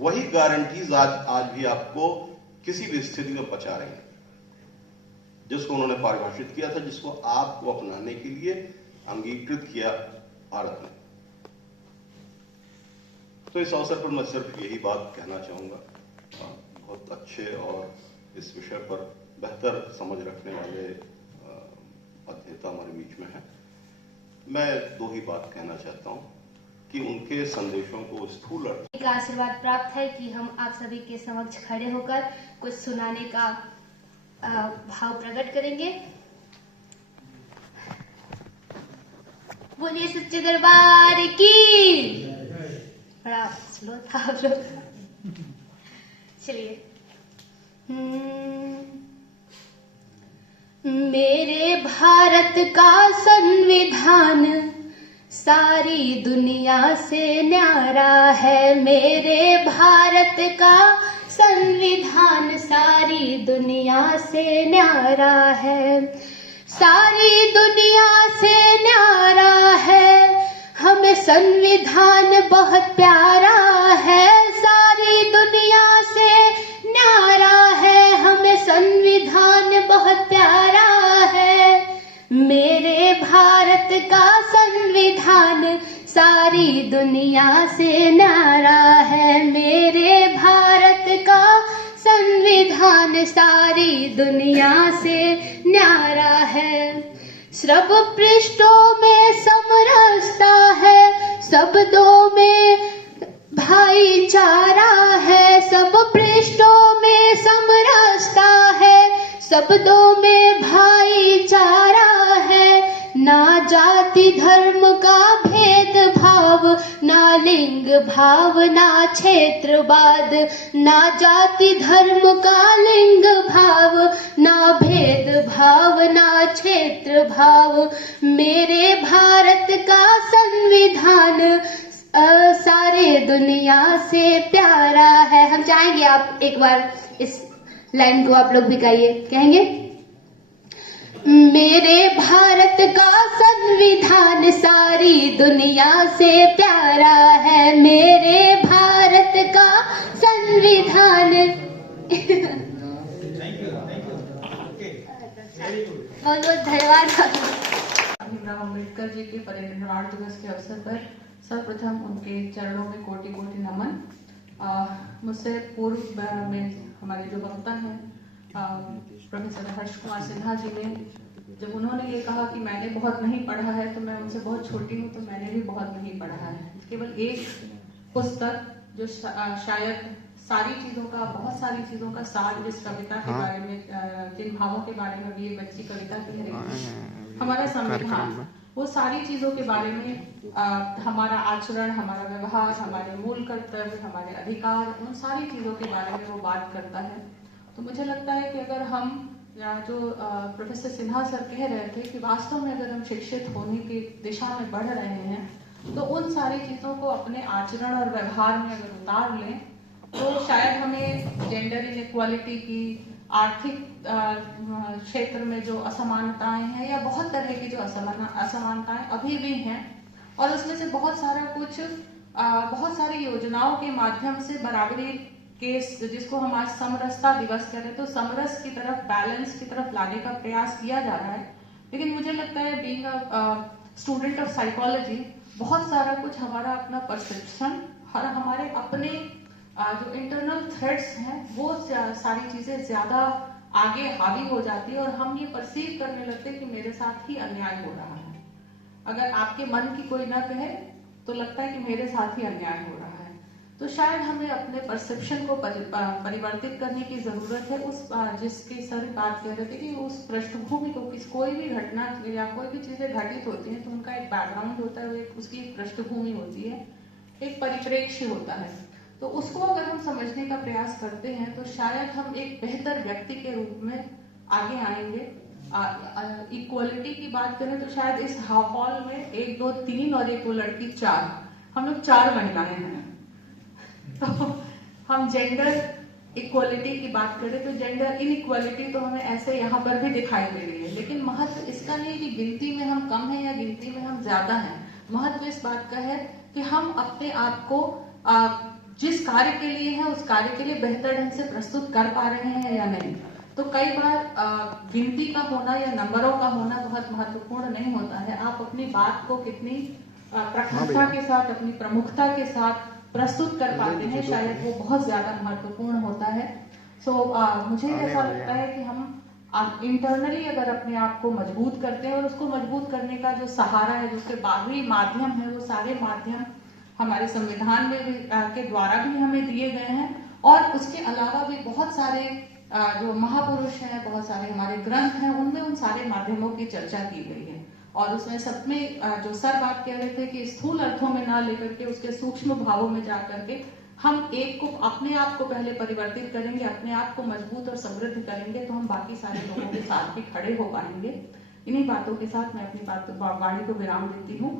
वही गारंटीज आज भी आपको किसी भी स्थिति में बचा रही है, जिसको उन्होंने परिभाषित किया था, जिसको आपको अपनाने के लिए अंगीकृत किया भारत ने। तो इस अवसर पर मैं सिर्फ यही बात कहना चाहूंगा। बहुत अच्छे और इस विषय पर बेहतर समझ रखने वाले अध्येता हमारे बीच में हैं। मैं दो ही बात कहना चाहता हूं कि उनके संदेशों को स्थूल अर्थ का आशीर्वाद प्राप्त है कि हम आप सभी के समक्ष खड़े होकर कुछ सुनाने का भाव प्रकट करेंगे। बोलिए सच्चे दरबार की। बड़ा स्लो था आप लोग। चलिए। मेरे भारत का संविधान सारी दुनिया से न्यारा है। मेरे भारत का संविधान सारी दुनिया से न्यारा है, सारी दुनिया से न्यारा है। हमें संविधान बहुत प्यारा है, सारी दुनिया से न्यारा है। हमें संविधान बहुत प्यारा है। मेरे भारत का संविधान सारी दुनिया से न्यारा है। मेरे भारत का संविधान सारी दुनिया से न्यारा है। सब पृष्ठों में समरसता है, शब्दों में भाईचारा है। सब पृष्ठों में समरसता है, शब्दों में भाईचारा है। ना जाति धर्म का भेदभाव, ना लिंग भाव, ना क्षेत्रवाद। ना जाति धर्म का लिंग भाव, ना भेदभाव, ना क्षेत्र भाव। मेरे भारत का संविधान सारे दुनिया से प्यारा है। हम चाहेंगे आप एक बार इस लाइन को आप लोग भी गाइए। कहेंगे मेरे भारत का संविधान सारी दुनिया से प्यारा है। मेरे भारत का संविधान बहुत बहुत धन्यवाद। भीमराव अम्बेडकर जी के परिनिर्वाण दिवस के अवसर पर सर्वप्रथम उनके चरणों में कोटि कोटि नमन। मुझसे पूर्व में हमारे जो वक्ता हैं प्रोफेसर हर्ष कुमार सिन्हा जी ने, जब उन्होंने ये कहा कि मैंने बहुत नहीं पढ़ा है, तो मैं उनसे बहुत छोटी हूँ, तो मैंने भी बहुत नहीं पढ़ा है। केवल एक पुस्तक जो शायद सारी चीजों का, बहुत सारी चीजों का सार जिस कविता के बारे में, जिन भावों के बारे में भी ये बच्ची कविता कह रही है, हमारा संविधान, वो सारी चीजों के बारे में हमारा आचरण, हमारा व्यवहार, हमारे मूल कर्तव्य, हमारे अधिकार, उन सारी चीजों के बारे में वो बात करता है। तो मुझे लगता है कि अगर हम, जो प्रोफेसर सिन्हा सर कह रहे थे कि वास्तव में अगर हम शिक्षित होने की दिशा में बढ़ रहे हैं, तो उन सारी चीजों को अपने आचरण और व्यवहार में अगर उतार लें, तो शायद हमें जेंडर इनइक्वालिटी की, आर्थिक क्षेत्र में जो असमानताएं हैं, या बहुत तरह की जो असमानताएं अभी भी हैं, और उसमें से बहुत सारा कुछ, बहुत सारी योजनाओं के माध्यम से बराबरी केस, जिसको हम आज समरसता दिवस कह रहे हैं, तो समरस की तरफ, बैलेंस की तरफ लाने का प्रयास किया जा रहा है। लेकिन मुझे लगता है, being a student of psychology, बहुत सारा कुछ हमारा अपना परसेप्शन और हमारे अपने जो इंटरनल थ्रेड्स हैं, वो सारी चीजें ज्यादा आगे हावी हो जाती है, और हम ये परसीव करने लगते हैं कि मेरे साथ ही अन्याय हो रहा है। अगर आपके मन की कोई ना कहे, तो लगता है कि मेरे साथ ही अन्याय हो रहा है। तो शायद हमें अपने परसेप्शन को परिवर्तित करने की जरूरत है। उस जिसकी सर बात कह रहे थे कि उस पृष्ठभूमि को, कोई भी घटना या कोई भी चीजें घटित होती हैं, तो उनका एक बैकग्राउंड होता है, उसकी एक पृष्ठभूमि होती है, एक परिप्रेक्ष्य होता है। तो उसको अगर हम समझने का प्रयास करते हैं, तो शायद हम एक बेहतर व्यक्ति के रूप में आगे आएंगे। इक्वालिटी की बात करें तो शायद इस हॉल में 1 2 3 और 1 2 लड़की 4, हम लोग 4 महिलाएं हैं। तो हम जेंडर इक्वालिटी की बात करें तो जेंडर इनइक्वालिटी तो हमें ऐसे यहाँ पर भी दिखाई दे रही है। लेकिन महत्व इसका नहीं कि गिनती में हम कम हैं या गिनती में हम ज्यादा हैं। महत्व इस बात का है कि हम अपने आप को जिस कार्य के लिए है, उस कार्य के लिए बेहतर ढंग से प्रस्तुत कर पा रहे हैं या नहीं। तो कई बार गिनती का होना या नंबरों का होना बहुत महत्वपूर्ण नहीं होता है। आप अपनी बात को कितनी प्रखरता के साथ, अपनी प्रमुखता के साथ प्रस्तुत कर पाते हैं, शायद वो बहुत ज्यादा महत्वपूर्ण होता है। मुझे ऐसा लगता है कि हम इंटरनली अगर अपने आप को मजबूत करते हैं, और उसको मजबूत करने का जो सहारा है, जो बाहरी माध्यम है, वो सारे माध्यम हमारे संविधान में भी के द्वारा भी हमें दिए गए हैं, और उसके अलावा भी बहुत सारे जो महापुरुष हैं, बहुत सारे हमारे ग्रंथ हैं, उनमें उन सारे माध्यमों की चर्चा की गई है। और उसमें सब में जो सर बात कह रहे थे कि स्थूल अर्थों में ना लेकर के उसके सूक्ष्म भावों में जाकर के हम एक को, अपने आप को पहले परिवर्तित करेंगे, अपने आप को मजबूत और समृद्ध करेंगे, तो हम बाकी सारे लोगों के साथ भी खड़े हो पाएंगे। इन्हीं बातों के साथ मैं अपनी वाणी को विराम देती हूँ।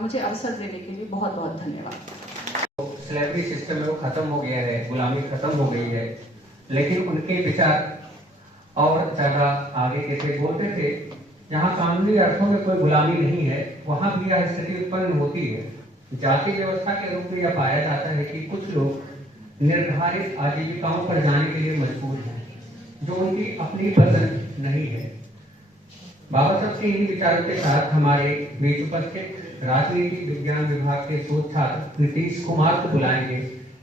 मुझे अवसर देने के लिए बहुत बहुत धन्यवाद। स्लेवरी सिस्टम में वो खत्म हो गया है, गुलामी खत्म हो गई है, लेकिन उनके विचार और ज्यादा आगे के थे। बोलते थे जहाँ कानूनी अर्थों में कोई गुलामी नहीं है, वहां भी यह स्थिति उत्पन्न होती है। जाति व्यवस्था के रूप में यह पाया जाता है कि कुछ लोग निर्धारित आजीविकाओं पर जाने के लिए मजबूर हैं, जो उनकी अपनी पसंद नहीं है। बाबा साहब के इन विचारों के साथ हमारे बीच उपस्थित राजनीति विज्ञान विभाग के शोध छात्र नीतीश कुमार को बुलाएंगे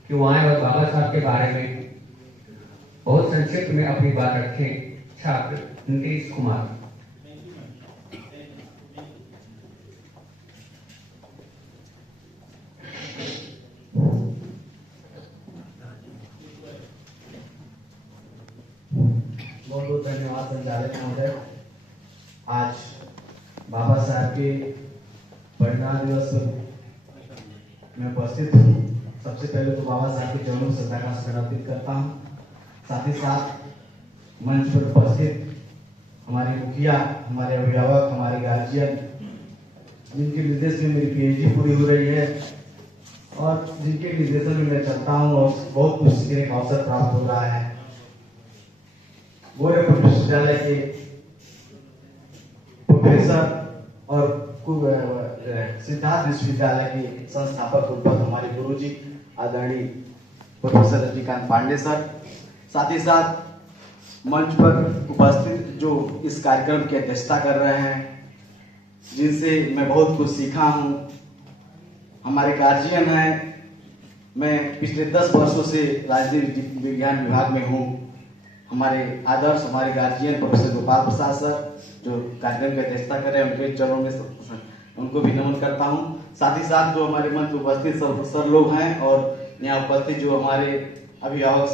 कि वो आए और बाबा साहब के बारे में बहुत संक्षिप्त में अपनी बात रखें। छात्र नीतीश कुमार। बहुत बहुत धन्यवाद संचालक महोदय। आज बाबा साहब के परिनिर्वाण दिवस में उपस्थित हूँ। सबसे पहले तो बाबा साहब के चरणों में श्रद्धा का स्मरण अर्पित करता हूँ। साथ ही साथ मंच पर उपस्थित हमारे मुखिया, हमारे अभिभावक, हमारे गार्जियन, जिनके निर्देश में मेरी पीएचडी पूरी हो रही है और जिनके निर्देशन में मैं चलता हूँ और बहुत कुछ सीखने का अवसर प्राप्त हो रहा है। गोरखपुर विश्वविद्यालय के प्रोफेसर और सिद्धार्थ विश्वविद्यालय के संस्थापक रूपक हमारे गुरुजी आदरणीय प्रोफेसर रजनीकांत पांडे सर, साथ ही साथ मंच पर उपस्थित जो इस कार्यक्रम की अध्यक्षता कर रहे हैं, जिनसे मैं बहुत कुछ सीखा हूँ, हमारे गार्जियन हैं। मैं पिछले 10 वर्षों से राजनीति विज्ञान विभाग में हूँ। हमारे आदर्श, हमारे guardian professor Gopal Prasad sir जो कार्यक्रम की अध्यक्षता कर रहे हैं, उनके चरणों में उनको भी नमन करता हूँ। साथ ही साथ जो हमारे मंच उपस्थित सर लोग हैं और यहाँ उपस्थित जो हमारे अभिभावक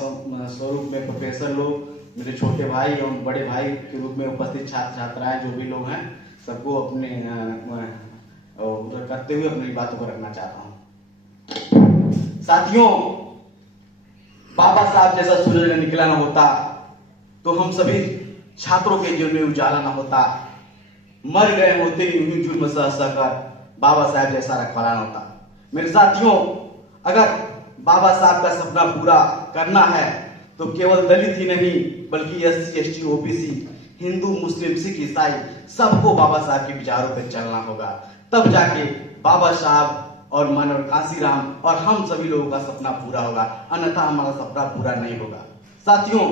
स्वरूप में प्रोफेसर लोग, मेरे छोटे भाई और बड़े भाई के रूप में उपस्थित छात्र छात्राएं जो भी लोग हैं, सबको अपने करते हुए अपनी बातों को रखना चाहता हूं। साथियों, बाबा साहब जैसा सूरज न निकला न होता तो हम सभी छात्रों के जीवन में उजाला न होता। मर गए होते यूं जुर्म सह सहकर बाबा साहब जैसा रखवाला न होता। मेरे साथियों, अगर बाबा साहब का सपना पूरा करना है तो केवल दलित ही नहीं बल्कि SC ST OBC, हिंदू मुस्लिम सिख ईसाई सबको बाबा साहब के विचारों पर चलना होगा। तब जाके बाबा साहब और मानव कांसीराम और हम सभी लोगों का सपना पूरा होगा, अन्यथा हमारा सपना पूरा नहीं होगा। साथियों,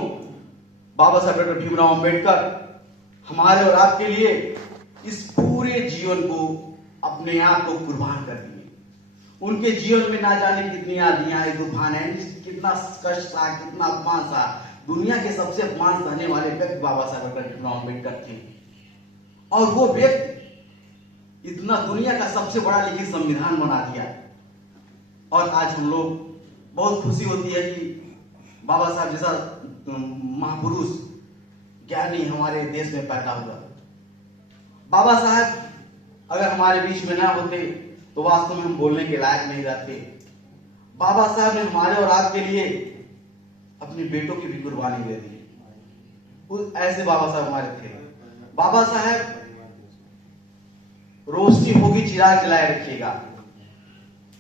बाबा साहब डॉक्टर भीमराव अम्बेडकर हमारे और आपके लिए इस पूरे जीवन को अपने आप को कुर्बान कर दिए। उनके जीवन में ना जाने कितनी आंधियां आई, तूफान है, कितना कष्ट था, कितना अपमान था। दुनिया के सबसे अपमान सहने वाले व्यक्ति बाबा साहब डॉक्टर भीमराव अम्बेडकर थे और वो व्यक्ति इतना दुनिया का सबसे बड़ा लिखित संविधान बना दिया। और आज हम लोग बहुत खुशी होती है कि बाबा साहब जैसा महापुरुष ज्ञानी हमारे देश में पैदा हुआ। बाबा साहब अगर हमारे बीच में ना होते तो वास्तव में हम बोलने के लायक नहीं रहते। बाबा साहब ने हमारे और आपके लिए अपने बेटों की भी कुर्बानी दे दी। ऐसे बाबा साहब हमारे थे। बाबा साहब रोशनी होगी चिराग जलाए रखिएगा,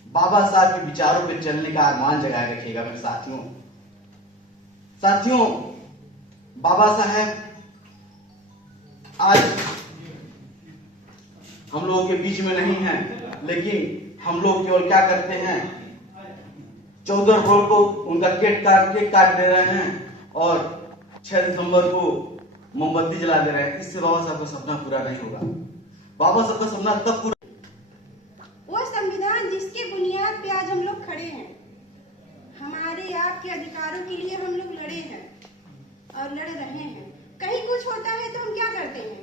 बाबा साहब के विचारों पे चलने का अरमान जगाए रखिएगा। मेरे साथियों, बाबा साहब आज हम लोगों के बीच में नहीं है, लेकिन हम लोग केवल क्या करते हैं, 14 अप्रैल को उनका केक काट दे रहे हैं और 6 दिसंबर को मोमबत्ती जला दे रहे हैं। इससे बाबा साहब का सपना पूरा नहीं होगा। बाबा साहब का सपना तब पूरा, वो संविधान जिसके बुनियाद पे आज हम लोग खड़े हैं, हमारे आपके अधिकारों के लिए हम लोग लड़े हैं और लड़ रहे हैं। कहीं कुछ होता है तो हम क्या करते हैं,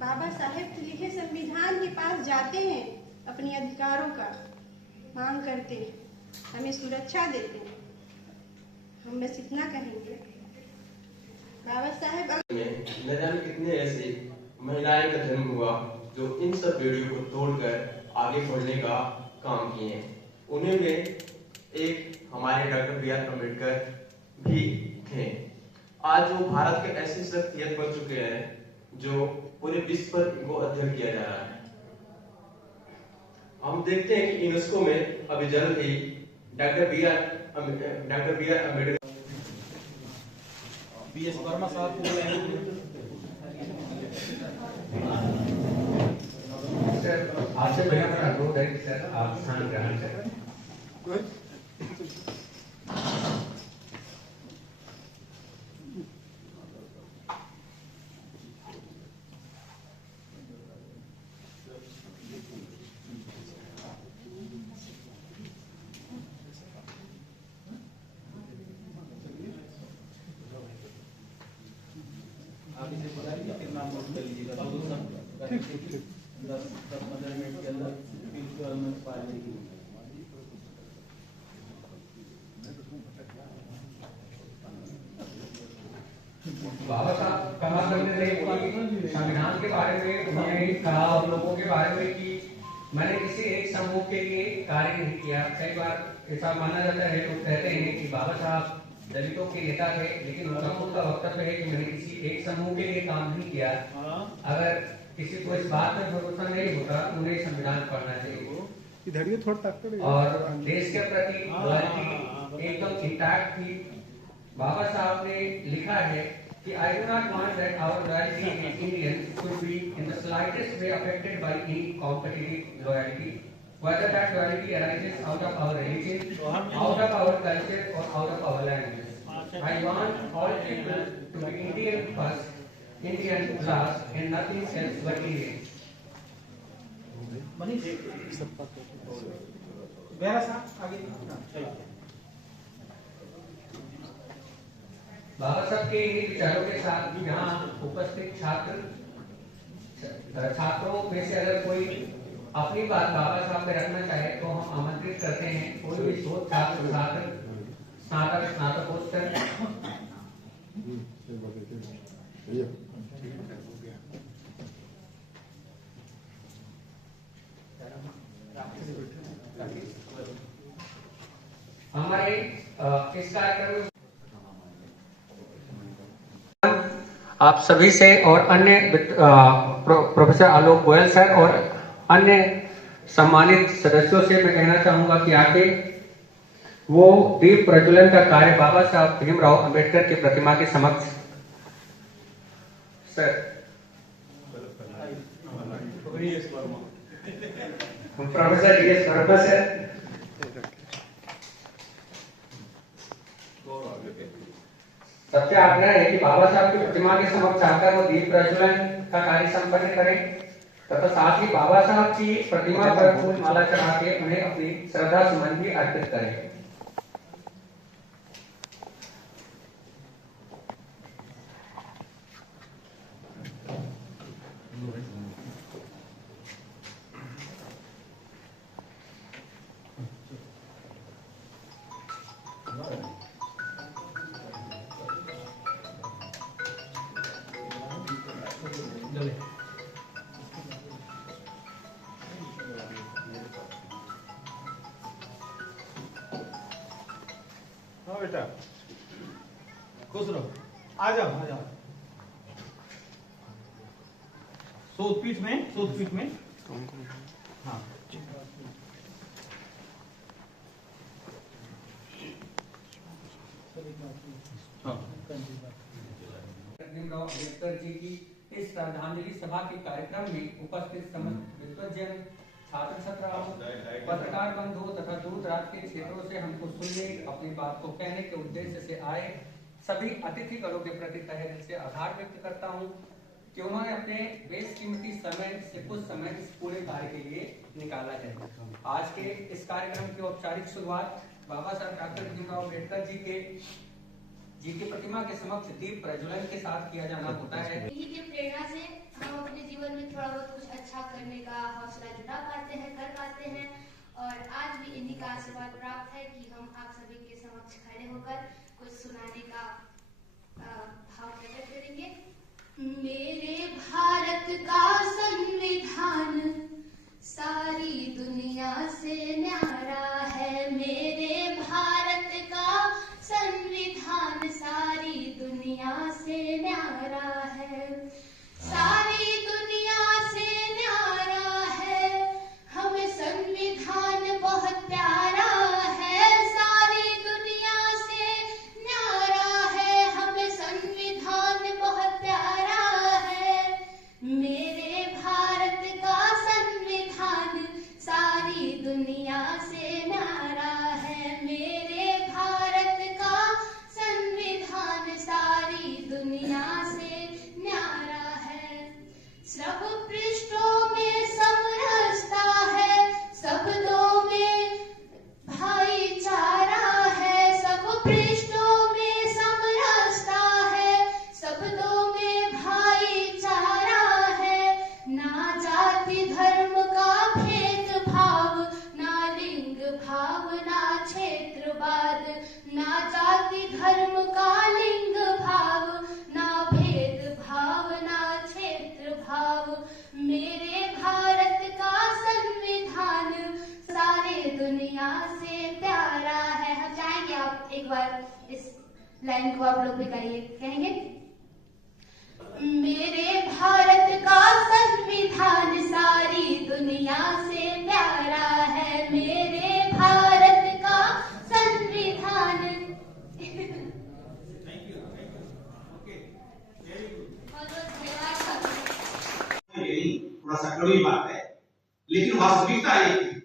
बाबा साहेब के लिखे संविधान के पास जाते हैं, अपने अधिकारों का मांग करते हैं, हमें सुरक्षा देते हैं। हम बस इतना कहेंगे, बाबा साहेब न जाने कितने ऐसे महिलाएं का जन्म हुआ जो इन सब बेड़ियों को तोड़कर आगे बढ़ने का काम किए। उन्हीं में एक हमारे डॉक्टर B.R. अम्बेडकर भी थे। आज वो भारत के ऐसी शख्सियत बन चुके हैं जो पूरे विश्व पर इनको अध्ययन किया जा रहा है। हम देखते हैं कि यूनेस्को में अभी जल्द ही doctor B.R. Ambedkar BS Verma साहब को आपसे मेरा अनुरोध है कि सर आप स्थान ग्रहण करें। आप इसे बताइए कितना नोट कर लीजिएगा, 10-15 मिनट के अंदर पा लेगी। बाबा साहब कहा करते थे कि संविधान के बारे में उन्होंने कहा और लोगों के बारे में कि मैंने किसी एक समूह के लिए कार्य नहीं किया। कई बार ऐसा माना जाता है, लोग कहते हैं कि बाबा साहब दलितों के नेता थे, लेकिन उनका खुद का वक्तव्य है कि मैंने किसी एक समूह के लिए काम नहीं किया। अगर किसी को इस बात में भरोसा नहीं होता तो उन्हें संविधान पढ़ना चाहिए और देश के प्रति लॉयल्टी एकदम इंटैक्ट थी। बाबा साहब ने लिखा है कि I do not want that our loyalty in Indians should be in the slightest way affected by any competitive loyalty, whether that loyalty arises out of our religion, out of our culture, or out of our language. I want all people to be Indian first, Indian last, and nothing else but Indian. बाबा साहब के इन विचारों के साथ यहाँ उपस्थित छात्रों में से अगर कोई अपनी बात बाबा साहब पे रखना चाहे तो हम आमंत्रित करते हैं। कोई भी शोध छात्र स्नातक स्नातकोत्तर हमारे इस कार्यक्रम में आप सभी से और अन्य प्रोफेसर आलोक गोयल सर और अन्य सम्मानित सदस्यों से मैं कहना चाहूंगा कि आके वो दीप प्रज्वलन का कार्य बाबा साहब भीमराव अंबेडकर की प्रतिमा के समक्ष sir professor DS Verma sir सबसे आग्रह है कि बाबा साहब की प्रतिमा के समक्ष आकर वो दीप प्रज्वलन का कार्य संपन्न करें तथा साथ ही बाबा साहब की प्रतिमा पर फूल माला चढ़ा के उन्हें अपनी श्रद्धा सुमन भी अर्पित करें। बेटा खुश रहो, आ जाओ आ जाओ। शोधपीठ में हाँ भीमराव अम्बेडकर जी की इस श्रद्धांजलि सभा के कार्यक्रम में उपस्थित समस्त विद्वज्जन, छात्र छात्राओं, पत्रकार बंधु तथा दूर दराज के क्षेत्रों से हमको सुनने, अपनी बात को कहने के उद्देश्य से आए सभी अतिथिगणों के प्रति तहे दिल से आभार व्यक्त करता हूं कि उन्होंने अपने बेशकीमती समय से कुछ समय इस पूरे कार्य के लिए निकाला है। आज के इस कार्यक्रम की औपचारिक शुरुआत बाबा साहब डॉक्टर भीमराव अम्बेडकर जी की प्रतिमा के समक्ष दीप प्रज्वलन के साथ किया जाना होता है। इन्हीं की प्रेरणा से हम अपने जीवन में थोड़ा बहुत कुछ अच्छा करने का हौसला जुटा पाते हैं, कर पाते हैं और आज भी इन्हीं का आशीर्वाद प्राप्त है कि हम आप सभी के समक्ष खड़े होकर कुछ सुनाने का भाव प्रकट करेंगे। मेरे भारत का संविधान सारी दुनिया से न्यारा है। मेरे भारत का संविधान सारी दुनिया से न्यारा है, सारी दुनिया से न्यारा है। हमें संविधान बहुत प्यारा है, सारी दुनिया से न्यारा है। हमें संविधान बहुत प्यारा है। मेरे भारत का संविधान सारी दुनिया से न्यारा है। मेरे भारत का संविधान सारी दुनिया से न्यारा है। सब पृष्ठों में समरसता है, शब्दों में भाईचारा है। सब पृष्ठों में समरसता है, शब्दों में भाईचारा है। ना जाति धर्म का भेदभाव, ना लिंग भाव, ना क्षेत्रवाद। ना जाति धर्म का लिंग भाव, ना भेदभाव, ना क्षेत्र भाव। मेरे भारत का संविधान सारे दुनिया से प्यारा है। हम चाहेंगे आप एक बार इस लाइन को आप लोग भी कहेंगे। मेरे भारत का संविधान सारी दुनिया से प्यारा है। मेरे भारत का संविधान थोड़ा सा कड़वी बात है, लेकिन वास्तविकता ये थी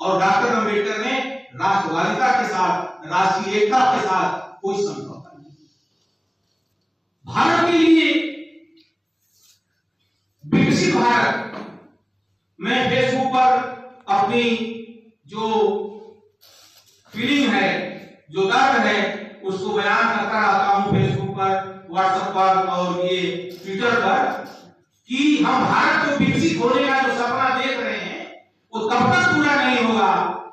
और डॉक्टर अम्बेडकर ने राष्ट्रवादिता के साथ, राष्ट्रीय एकता के साथ कोई समझौता नहीं। भारत के लिए विकसित भारत, मैं फेसबुक पर अपनी जो फीलिंग है, जो दर्द है, उसको बयान करता रहता हूं फेसबुक पर, व्हाट्सएप पर और ये ट्विटर पर कि हम भारत को विकसित होने का जो सपना देख रहे हैं वो तब तक पूरा नहीं होगा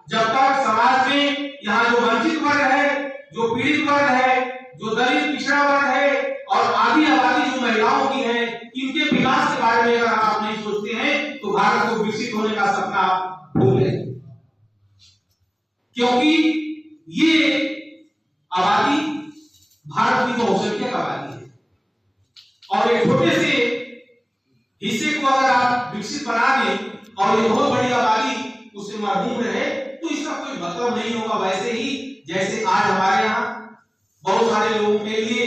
जब तक समाज में यहाँ जो वंचित वर्ग है, जो वर्ग है, जो दलित पिछड़ा वर्ग है और आधी आबादी जो महिलाओं की है, इनके विकास के बारे में अगर आप नहीं सोचते हैं तो भारत को विकसित होने का सपना भूल गए, क्योंकि ये आबादी भारत की बहुसंख्यक आबादी है और एक छोटे से हिस्से को अगर आप विकसित बना दें और ये बहुत बड़ी आबादी उससे महरूम रहे तो इसका कोई मतलब नहीं होगा। वैसे ही जैसे आज हमारे यहाँ बहुत सारे लोगों के लिए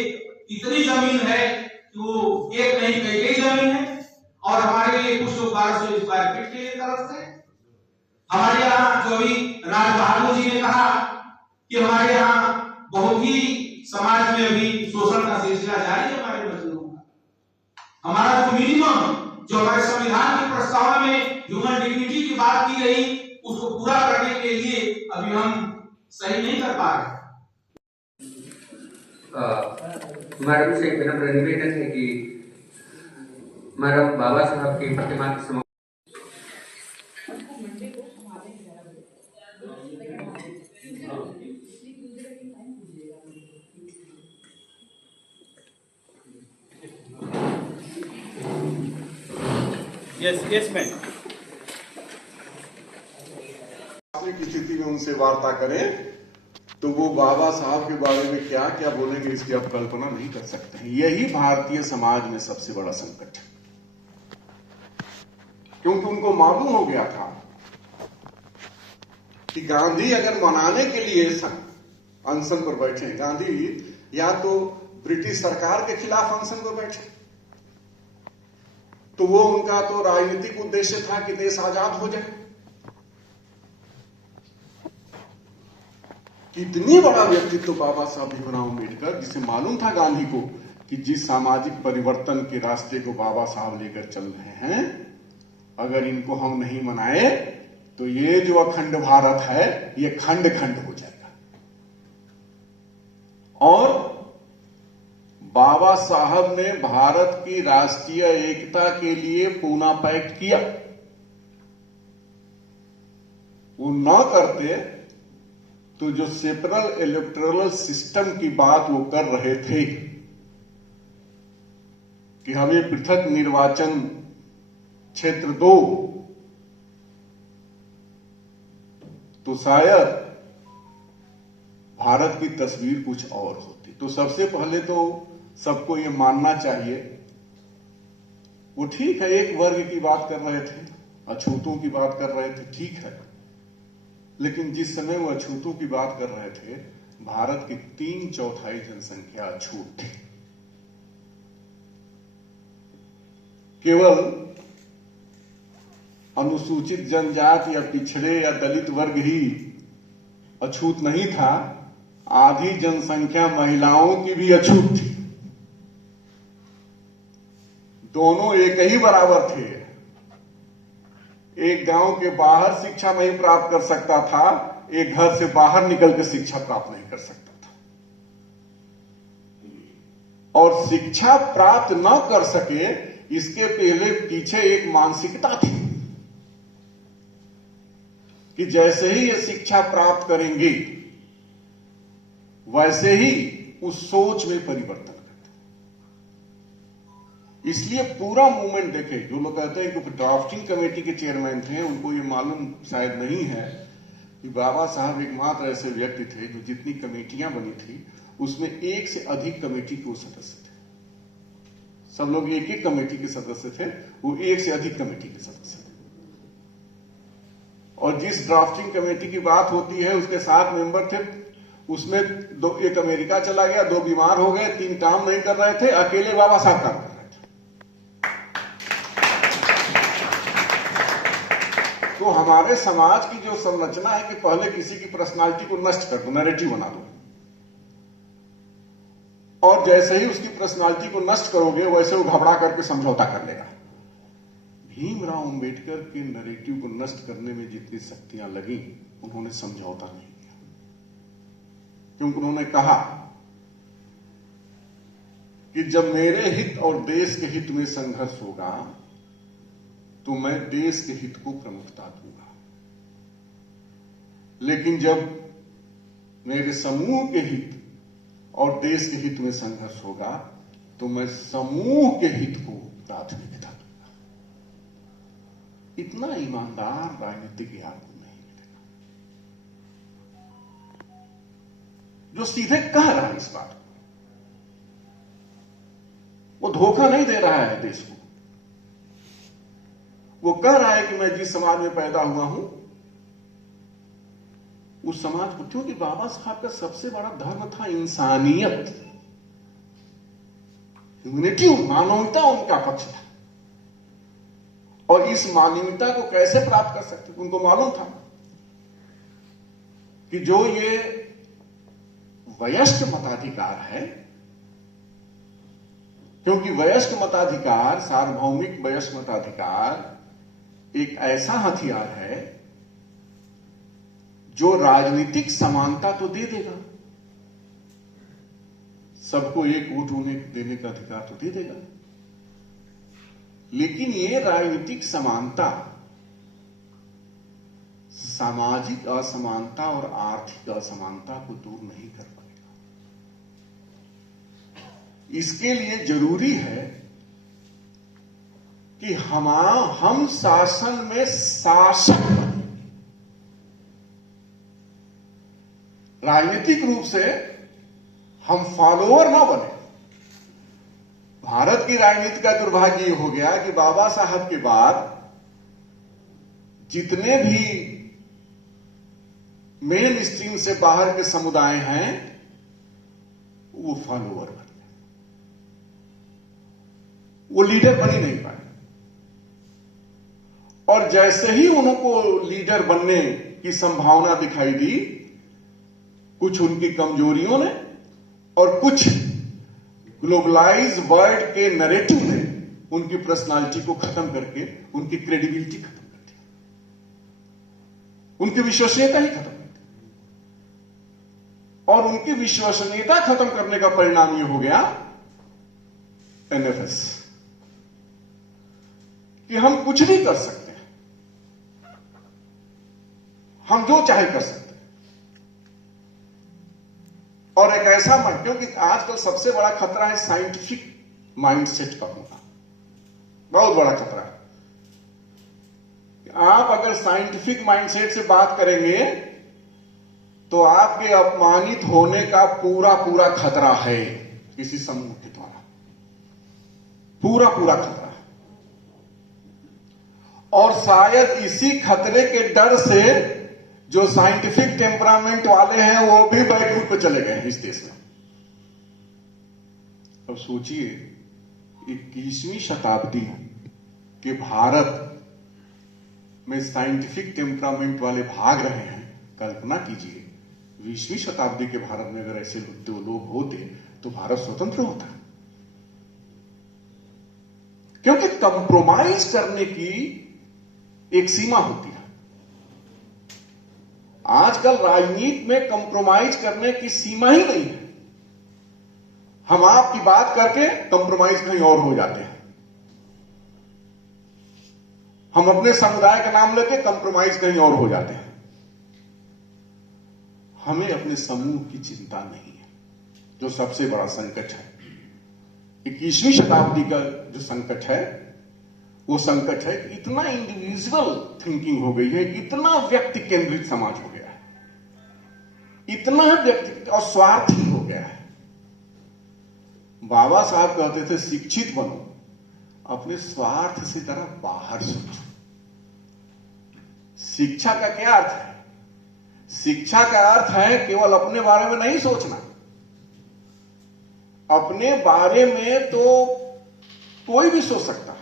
इतनी जमीन है कि वो एक नहीं कई जमीन है और हमारे लिए कुछ लोग 1200 स्क्वायर फीट के लिए तरसते हैं। हमारे यहाँ जो अभी राज बहादुर जी ने कहा कि हमारे यहाँ बहुत ही समाज में अभी शोषण का सिलसिला जारी है हमारे मजदूरों का। हमारा जो मिनिमम जो हमारे संविधान की प्रस्तावना में ह्यूमन डिग्निटी की बात की गई उसको पूरा करने के लिए अभी हम सही नहीं कर पा रहे। मैडम से एक विनम्र निवेदन है कि मैडम बाबा साहब की प्रतिमा के समक्ष यस मैम की स्थिति में उनसे वार्ता करें तो वो बाबा साहब के बारे में क्या क्या बोलेंगे इसकी आप कल्पना नहीं कर सकते हैं। यही भारतीय समाज में सबसे बड़ा संकट है, क्योंकि उनको मालूम हो गया था कि गांधी अगर मनाने के लिए अनशन पर बैठे, गांधी या तो ब्रिटिश सरकार के खिलाफ अनशन पर बैठे, तो वो उनका तो राजनीतिक उद्देश्य था कि देश आजाद हो जाए। कितनी बड़ा व्यक्तित्व बाबा साहब भीमराव अम्बेडकर, जिसे मालूम था गांधी को कि जिस सामाजिक परिवर्तन के रास्ते को बाबा साहब लेकर चल रहे हैं, अगर इनको हम नहीं मनाए तो ये जो अखंड भारत है ये खंड खंड हो जाएगा। और बाबा साहब ने भारत की राष्ट्रीय एकता के लिए पूना पैक्ट किया। वो न करते तो जो सेपरल इलेक्टोरल सिस्टम की बात वो कर रहे थे कि हमें पृथक निर्वाचन क्षेत्र दो, तो शायद भारत की तस्वीर कुछ और होती। तो सबसे पहले तो सबको ये मानना चाहिए, वो ठीक है एक वर्ग की बात कर रहे थे, अछूतों की बात कर रहे थे, ठीक है, लेकिन जिस समय वो अछूतों की बात कर रहे थे, भारत की 3/4 जनसंख्या अछूत थी। केवल अनुसूचित जनजाति या पिछड़े या दलित वर्ग ही अछूत नहीं था, आधी जनसंख्या महिलाओं की भी अछूत थी। दोनों एक ही बराबर थे। एक गांव के बाहर शिक्षा नहीं प्राप्त कर सकता था, एक घर से बाहर निकलकर शिक्षा प्राप्त नहीं कर सकता था। और शिक्षा प्राप्त न कर सके इसके पहले पीछे एक मानसिकता थी कि जैसे ही ये शिक्षा प्राप्त करेंगे वैसे ही उस सोच में परिवर्तन करते। इसलिए पूरा मूवमेंट देखे, जो लोग कहते हैं कि ड्राफ्टिंग कमेटी के चेयरमैन थे, उनको ये मालूम शायद नहीं है कि बाबा साहब एकमात्र ऐसे व्यक्ति थे जो जितनी कमेटियां बनी थी उसमें एक से अधिक कमेटी के सदस्य थे। सब लोग एक एक कमेटी के सदस्य थे, वो एक से अधिक कमेटी के सदस्य थे। और जिस ड्राफ्टिंग कमेटी की बात होती है उसके 7 मेंबर थे, उसमें एक अमेरिका चला गया, 2 बीमार हो गए, 3 काम नहीं कर रहे थे, अकेले बाबा साहब काम कर रहे थे। तो हमारे समाज की जो संरचना है कि पहले किसी की पर्सनालिटी को नष्ट कर दो, नैरेटिव बना दो, और जैसे ही उसकी पर्सनालिटी को नष्ट करोगे वैसे वो घबरा करके समझौता कर लेगा। भीमराव अंबेडकर के नैरेटिव को नष्ट करने में जितनी शक्तियां लगी, उन्होंने समझौता नहीं किया, क्योंकि उन्होंने कहा कि जब मेरे हित और देश के हित में संघर्ष होगा तो मैं देश के हित को प्रमुखता दूंगा, लेकिन जब मेरे समूह के हित और देश के हित में संघर्ष होगा तो मैं समूह के हित को प्राथमिकता दूंगा। इतना ईमानदार राजनीतिक आपको नहीं मिलेगा जो सीधे कह रहा है इस बात को। वो धोखा नहीं दे रहा है देश को। वो कह रहा है कि मैं जिस समाज में पैदा हुआ हूं उस समाज को, क्योंकि बाबा साहब का सबसे बड़ा धर्म था इंसानियत, ह्यूमैनिटी, मानवता उनका पक्ष था। और इस मानवता को कैसे प्राप्त कर सकते, उनको मालूम था कि जो ये वयस्क मताधिकार है, क्योंकि वयस्क मताधिकार, सार्वभौमिक वयस्क मताधिकार एक ऐसा हथियार है जो राजनीतिक समानता तो दे देगा, सबको एक वोट देने का अधिकार तो दे देगा, लेकिन ये राजनीतिक समानता सामाजिक असमानता और आर्थिक असमानता को दूर नहीं कर पाएगा। इसके लिए जरूरी है कि हम शासन में शासक बने। राजनीतिक रूप से हम फॉलोअर ना बने। भारत की राजनीति का दुर्भाग्य ये हो गया कि बाबा साहब के बाद जितने भी मेन स्ट्रीम से बाहर के समुदाय हैं वो फॉलोअर बन गए, वो लीडर बन ही नहीं पाए। और जैसे ही उनको लीडर बनने की संभावना दिखाई दी, कुछ उनकी कमजोरियों ने और कुछ ग्लोबलाइज वर्ल्ड के नैरेटिव ने उनकी पर्सनालिटी को खत्म करके उनकी क्रेडिबिलिटी खत्म कर दी, उनकी विश्वसनीयता ही खत्म कर दी। और उनकी विश्वसनीयता खत्म करने का परिणाम यह हो गया एनएफएस, कि हम कुछ भी कर सकते हैं, हम जो चाहे कर सकते हैं। और एक ऐसा माइंड, क्योंकि आजकल सबसे बड़ा खतरा है साइंटिफिक माइंडसेट का होना, बहुत बड़ा खतरा है। आप अगर साइंटिफिक माइंडसेट से बात करेंगे तो आपके अपमानित होने का पूरा पूरा खतरा है किसी समूह के द्वारा, पूरा पूरा खतरा है। और शायद इसी खतरे के डर से जो साइंटिफिक टेम्परामेंट वाले हैं वो भी बैकफुट पे चले गए हैं इस देश में। अब सोचिए 21वीं शताब्दी के भारत में साइंटिफिक टेम्परामेंट वाले भाग रहे हैं। कल्पना कीजिए 20वीं शताब्दी के भारत में अगर ऐसे लोग होते तो भारत स्वतंत्र होता, क्योंकि कंप्रोमाइज करने की एक सीमा होती है। आजकल राजनीति में कंप्रोमाइज करने की सीमा ही नहीं है। हम आपकी बात करके कंप्रोमाइज कहीं और हो जाते हैं, हम अपने समुदाय का नाम लेके कंप्रोमाइज कहीं और हो जाते हैं। हमें अपने समूह की चिंता नहीं है, जो सबसे बड़ा संकट है। 21वीं शताब्दी का जो संकट है वो संकट है कि इतना इंडिविजुअल थिंकिंग हो गई है, इतना व्यक्ति केंद्रित समाज हो गया है, इतना व्यक्ति और स्वार्थी हो गया है। बाबा साहब कहते थे शिक्षित बनो, अपने स्वार्थ से जरा बाहर सोचो। शिक्षा का क्या अर्थ है? शिक्षा का अर्थ है केवल अपने बारे में नहीं सोचना। अपने बारे में तो कोई भी सोच सकता है।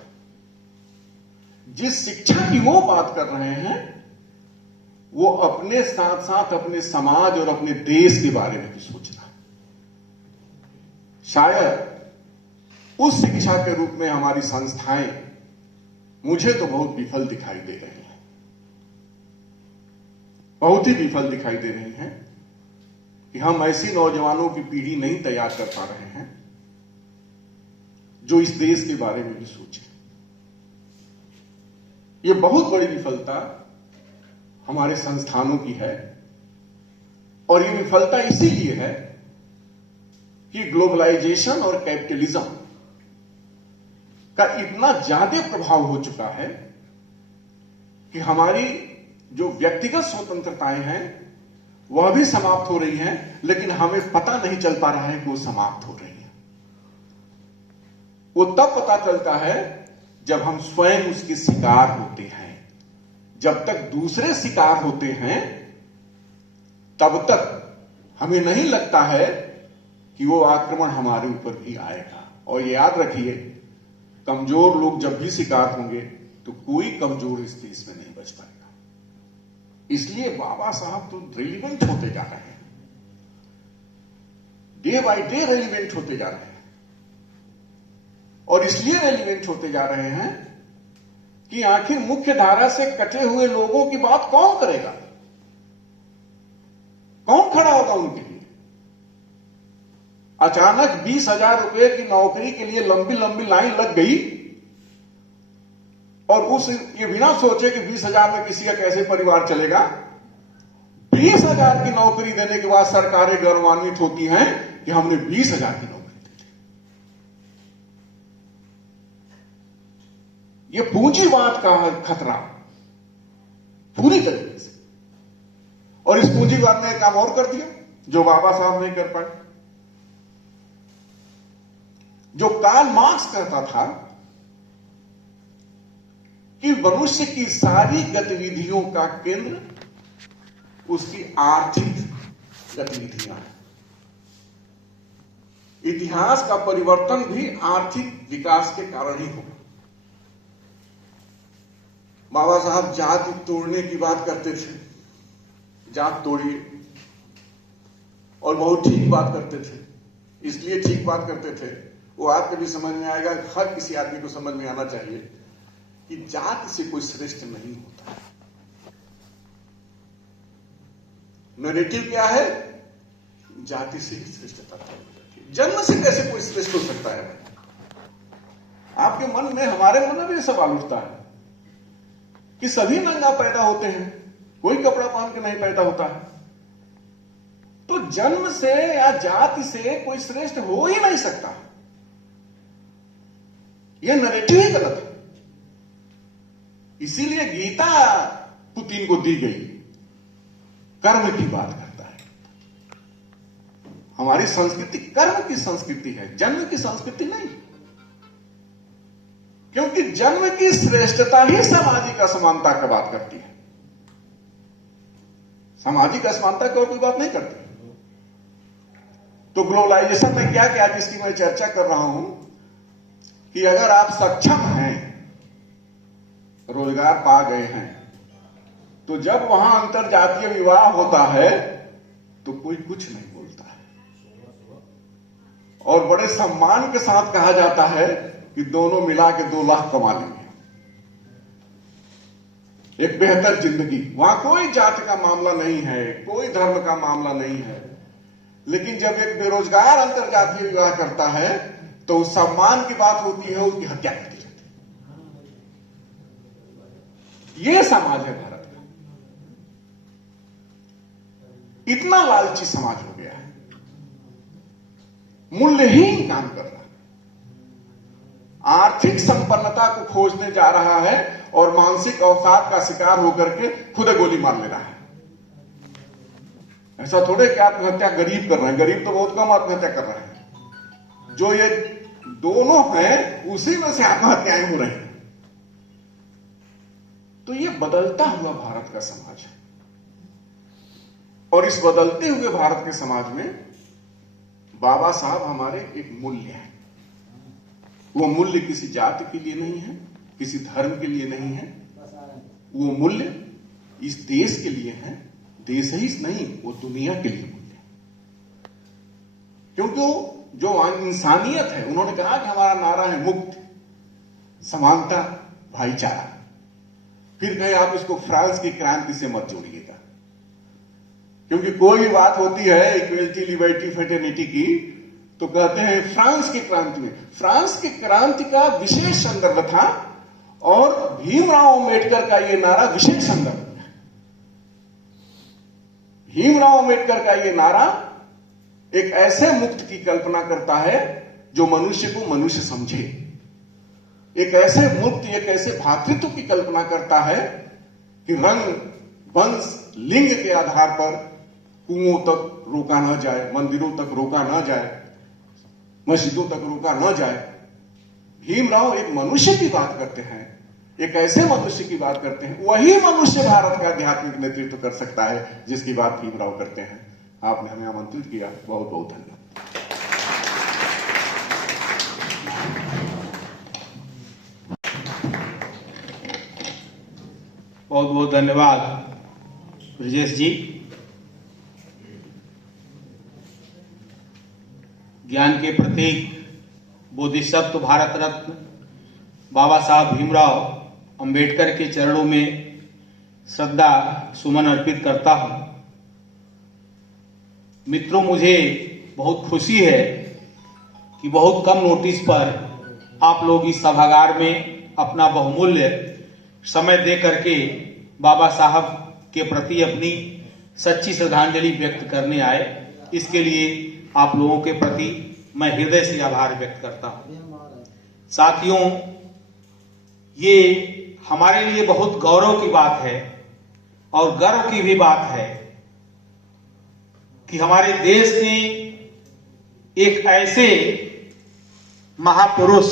जिस शिक्षा की वो बात कर रहे हैं वो अपने साथ साथ अपने समाज और अपने देश के बारे में भी सोचना है। शायद उस शिक्षा के रूप में हमारी संस्थाएं मुझे तो बहुत विफल दिखाई दे रही हैं, बहुत ही विफल दिखाई दे रही हैं कि हम ऐसी नौजवानों की पीढ़ी नहीं तैयार कर पा रहे हैं जो इस देश के बारे में भी सोचे। ये बहुत बड़ी विफलता हमारे संस्थानों की है, और ये विफलता इसीलिए है कि ग्लोबलाइजेशन और कैपिटलिज्म का इतना ज्यादा प्रभाव हो चुका है कि हमारी जो व्यक्तिगत स्वतंत्रताएं हैं वह भी समाप्त हो रही हैं, लेकिन हमें पता नहीं चल पा रहा है कि वो समाप्त हो रही है। वो तब पता चलता है जब हम स्वयं उसके शिकार होते हैं। जब तक दूसरे शिकार होते हैं तब तक हमें नहीं लगता है कि वो आक्रमण हमारे ऊपर भी आएगा। और ये याद रखिए, कमजोर लोग जब भी शिकार होंगे तो कोई कमजोर इस देश में नहीं बच पाएगा। इसलिए बाबा साहब तो रेलिवेंट होते जा रहे हैं, डे बाय डे रेलिवेंट होते जा रहे हैं। और इसलिए रेलिवेंट होते जा रहे हैं कि आखिर मुख्य धारा से कटे हुए लोगों की बात कौन करेगा, कौन खड़ा होगा उनके लिए। अचानक 20,000 रुपए की नौकरी के लिए लंबी लंबी लाइन लग गई और ये बिना सोचे कि 20,000 में किसी का कैसे परिवार चलेगा। 20,000 की नौकरी देने के बाद सरकारें गौरवान्वित होती हैं कि हमने 20,000 की नौकरी दी। ये पूंजीवाद का खतरा पूरी तरीके से। और इस पूंजीवाद ने काम और कर दिया जो बाबा साहब नहीं कर पाए। जो कार्ल मार्क्स कहता था कि मनुष्य की सारी गतिविधियों का केंद्र उसकी आर्थिक गतिविधियां हैं। इतिहास का परिवर्तन भी आर्थिक विकास के कारण ही होगा। बाबा साहब जाति तोड़ने की बात करते थे, जात तोड़िए, और बहुत ठीक बात करते थे। इसलिए ठीक बात करते थे, वो आपके भी समझ में आएगा, हर किसी आदमी को समझ में आना चाहिए कि जात से कोई श्रेष्ठ नहीं होता। नैरेटिव क्या है? जाति से ही श्रेष्ठता हो जाती है। जन्म से कैसे कोई श्रेष्ठ हो सकता है? आपके मन में, हमारे मन में भी सवाल उठता है कि सभी नंगा पैदा होते हैं, कोई कपड़ा पहन के नहीं पैदा होता है। तो जन्म से या जाति से कोई श्रेष्ठ हो ही नहीं सकता। यह नैरेटिव ही गलत है। इसीलिए गीता पुतिन को दी गई कर्म की बात करता है। हमारी संस्कृति कर्म की संस्कृति है, जन्म की संस्कृति नहीं। क्योंकि जन्म की श्रेष्ठता ही सामाजिक असमानता की बात करती है। सामाजिक असमानता की और कोई बात नहीं करती। तो ग्लोबलाइजेशन में क्या क्या, जिसकी मैं चर्चा कर रहा हूं कि अगर आप सक्षम हैं, रोजगार पा गए हैं, तो जब वहां अंतरजातीय विवाह होता है तो कोई कुछ नहीं बोलता है और बड़े सम्मान के साथ कहा जाता है कि दोनों मिला के 2 लाख कमा लेंगे, एक बेहतर जिंदगी। वहां कोई जाति का मामला नहीं है, कोई धर्म का मामला नहीं है। लेकिन जब एक बेरोजगार अंतरजातीय विवाह करता है तो उस सम्मान की बात होती है, उसकी हत्या कर दी जाती है। यह समाज है भारत का। इतना लालची समाज हो गया है, मूल्यहीन काम कर रहा है, आर्थिक संपन्नता को खोजने जा रहा है और मानसिक अवसाद का शिकार होकर के खुद गोली मार ले रहा है। ऐसा थोड़े कि आत्महत्या गरीब कर रहे हैं, गरीब तो बहुत कम आत्महत्या कर रहे हैं। जो ये दोनों हैं उसी में से आत्महत्याएं हो रही हैं। तो ये बदलता हुआ भारत का समाज है और इस बदलते हुए भारत के समाज में बाबा साहब हमारे एक मूल्य है। वो मूल्य किसी जाति के लिए नहीं है, किसी धर्म के लिए नहीं है। वो मूल्य इस देश के लिए है, देश ही नहीं, वो दुनिया के लिए मूल्य है। क्योंकि जो इंसानियत है, उन्होंने कहा कि हमारा नारा है मुक्त, समानता, भाईचारा। फिर कहे आप इसको फ्रांस की क्रांति से मत जोड़िएगा, क्योंकि कोई भी बात होती है इक्वलिटी, लिबर्टी, फ्रेटर्निटी की, तो कहते हैं फ्रांस की क्रांति में। फ्रांस की क्रांति का विशेष संदर्भ था और भीमराव अंबेडकर का यह नारा विशेष संदर्भ है। भीमराव अंबेडकर का यह नारा एक ऐसे मुक्त की कल्पना करता है जो मनुष्य को मनुष्य समझे, एक ऐसे मुक्त, एक ऐसे भातृत्व की कल्पना करता है कि रंग, वंश, लिंग के आधार पर कुओं तक रोका न जाए, मंदिरों तक रोका न जाए, मस्जिदों तक रोका न जाए। भीमराव एक मनुष्य की बात करते हैं, एक ऐसे मनुष्य की बात करते हैं, वही मनुष्य भारत का आध्यात्मिक नेतृत्व कर सकता है जिसकी बात भीमराव करते हैं। आपने हमें आमंत्रित किया, बहुत बहुत धन्यवाद। बहुत बहुत धन्यवाद ब्रिजेश जी। ज्ञान के प्रतीक बोधिसत्व भारत रत्न बाबा साहब भीमराव अंबेडकर के चरणों में श्रद्धा सुमन अर्पित करता हूं। मित्रों, मुझे बहुत खुशी है कि बहुत कम नोटिस पर आप लोग इस सभागार में अपना बहुमूल्य समय दे करके बाबा साहब के प्रति अपनी सच्ची श्रद्धांजलि व्यक्त करने आए। इसके लिए आप लोगों के प्रति मैं हृदय से आभार व्यक्त करता हूं। साथियों, ये हमारे लिए बहुत गौरव की बात है और गर्व की भी बात है कि हमारे देश ने एक ऐसे महापुरुष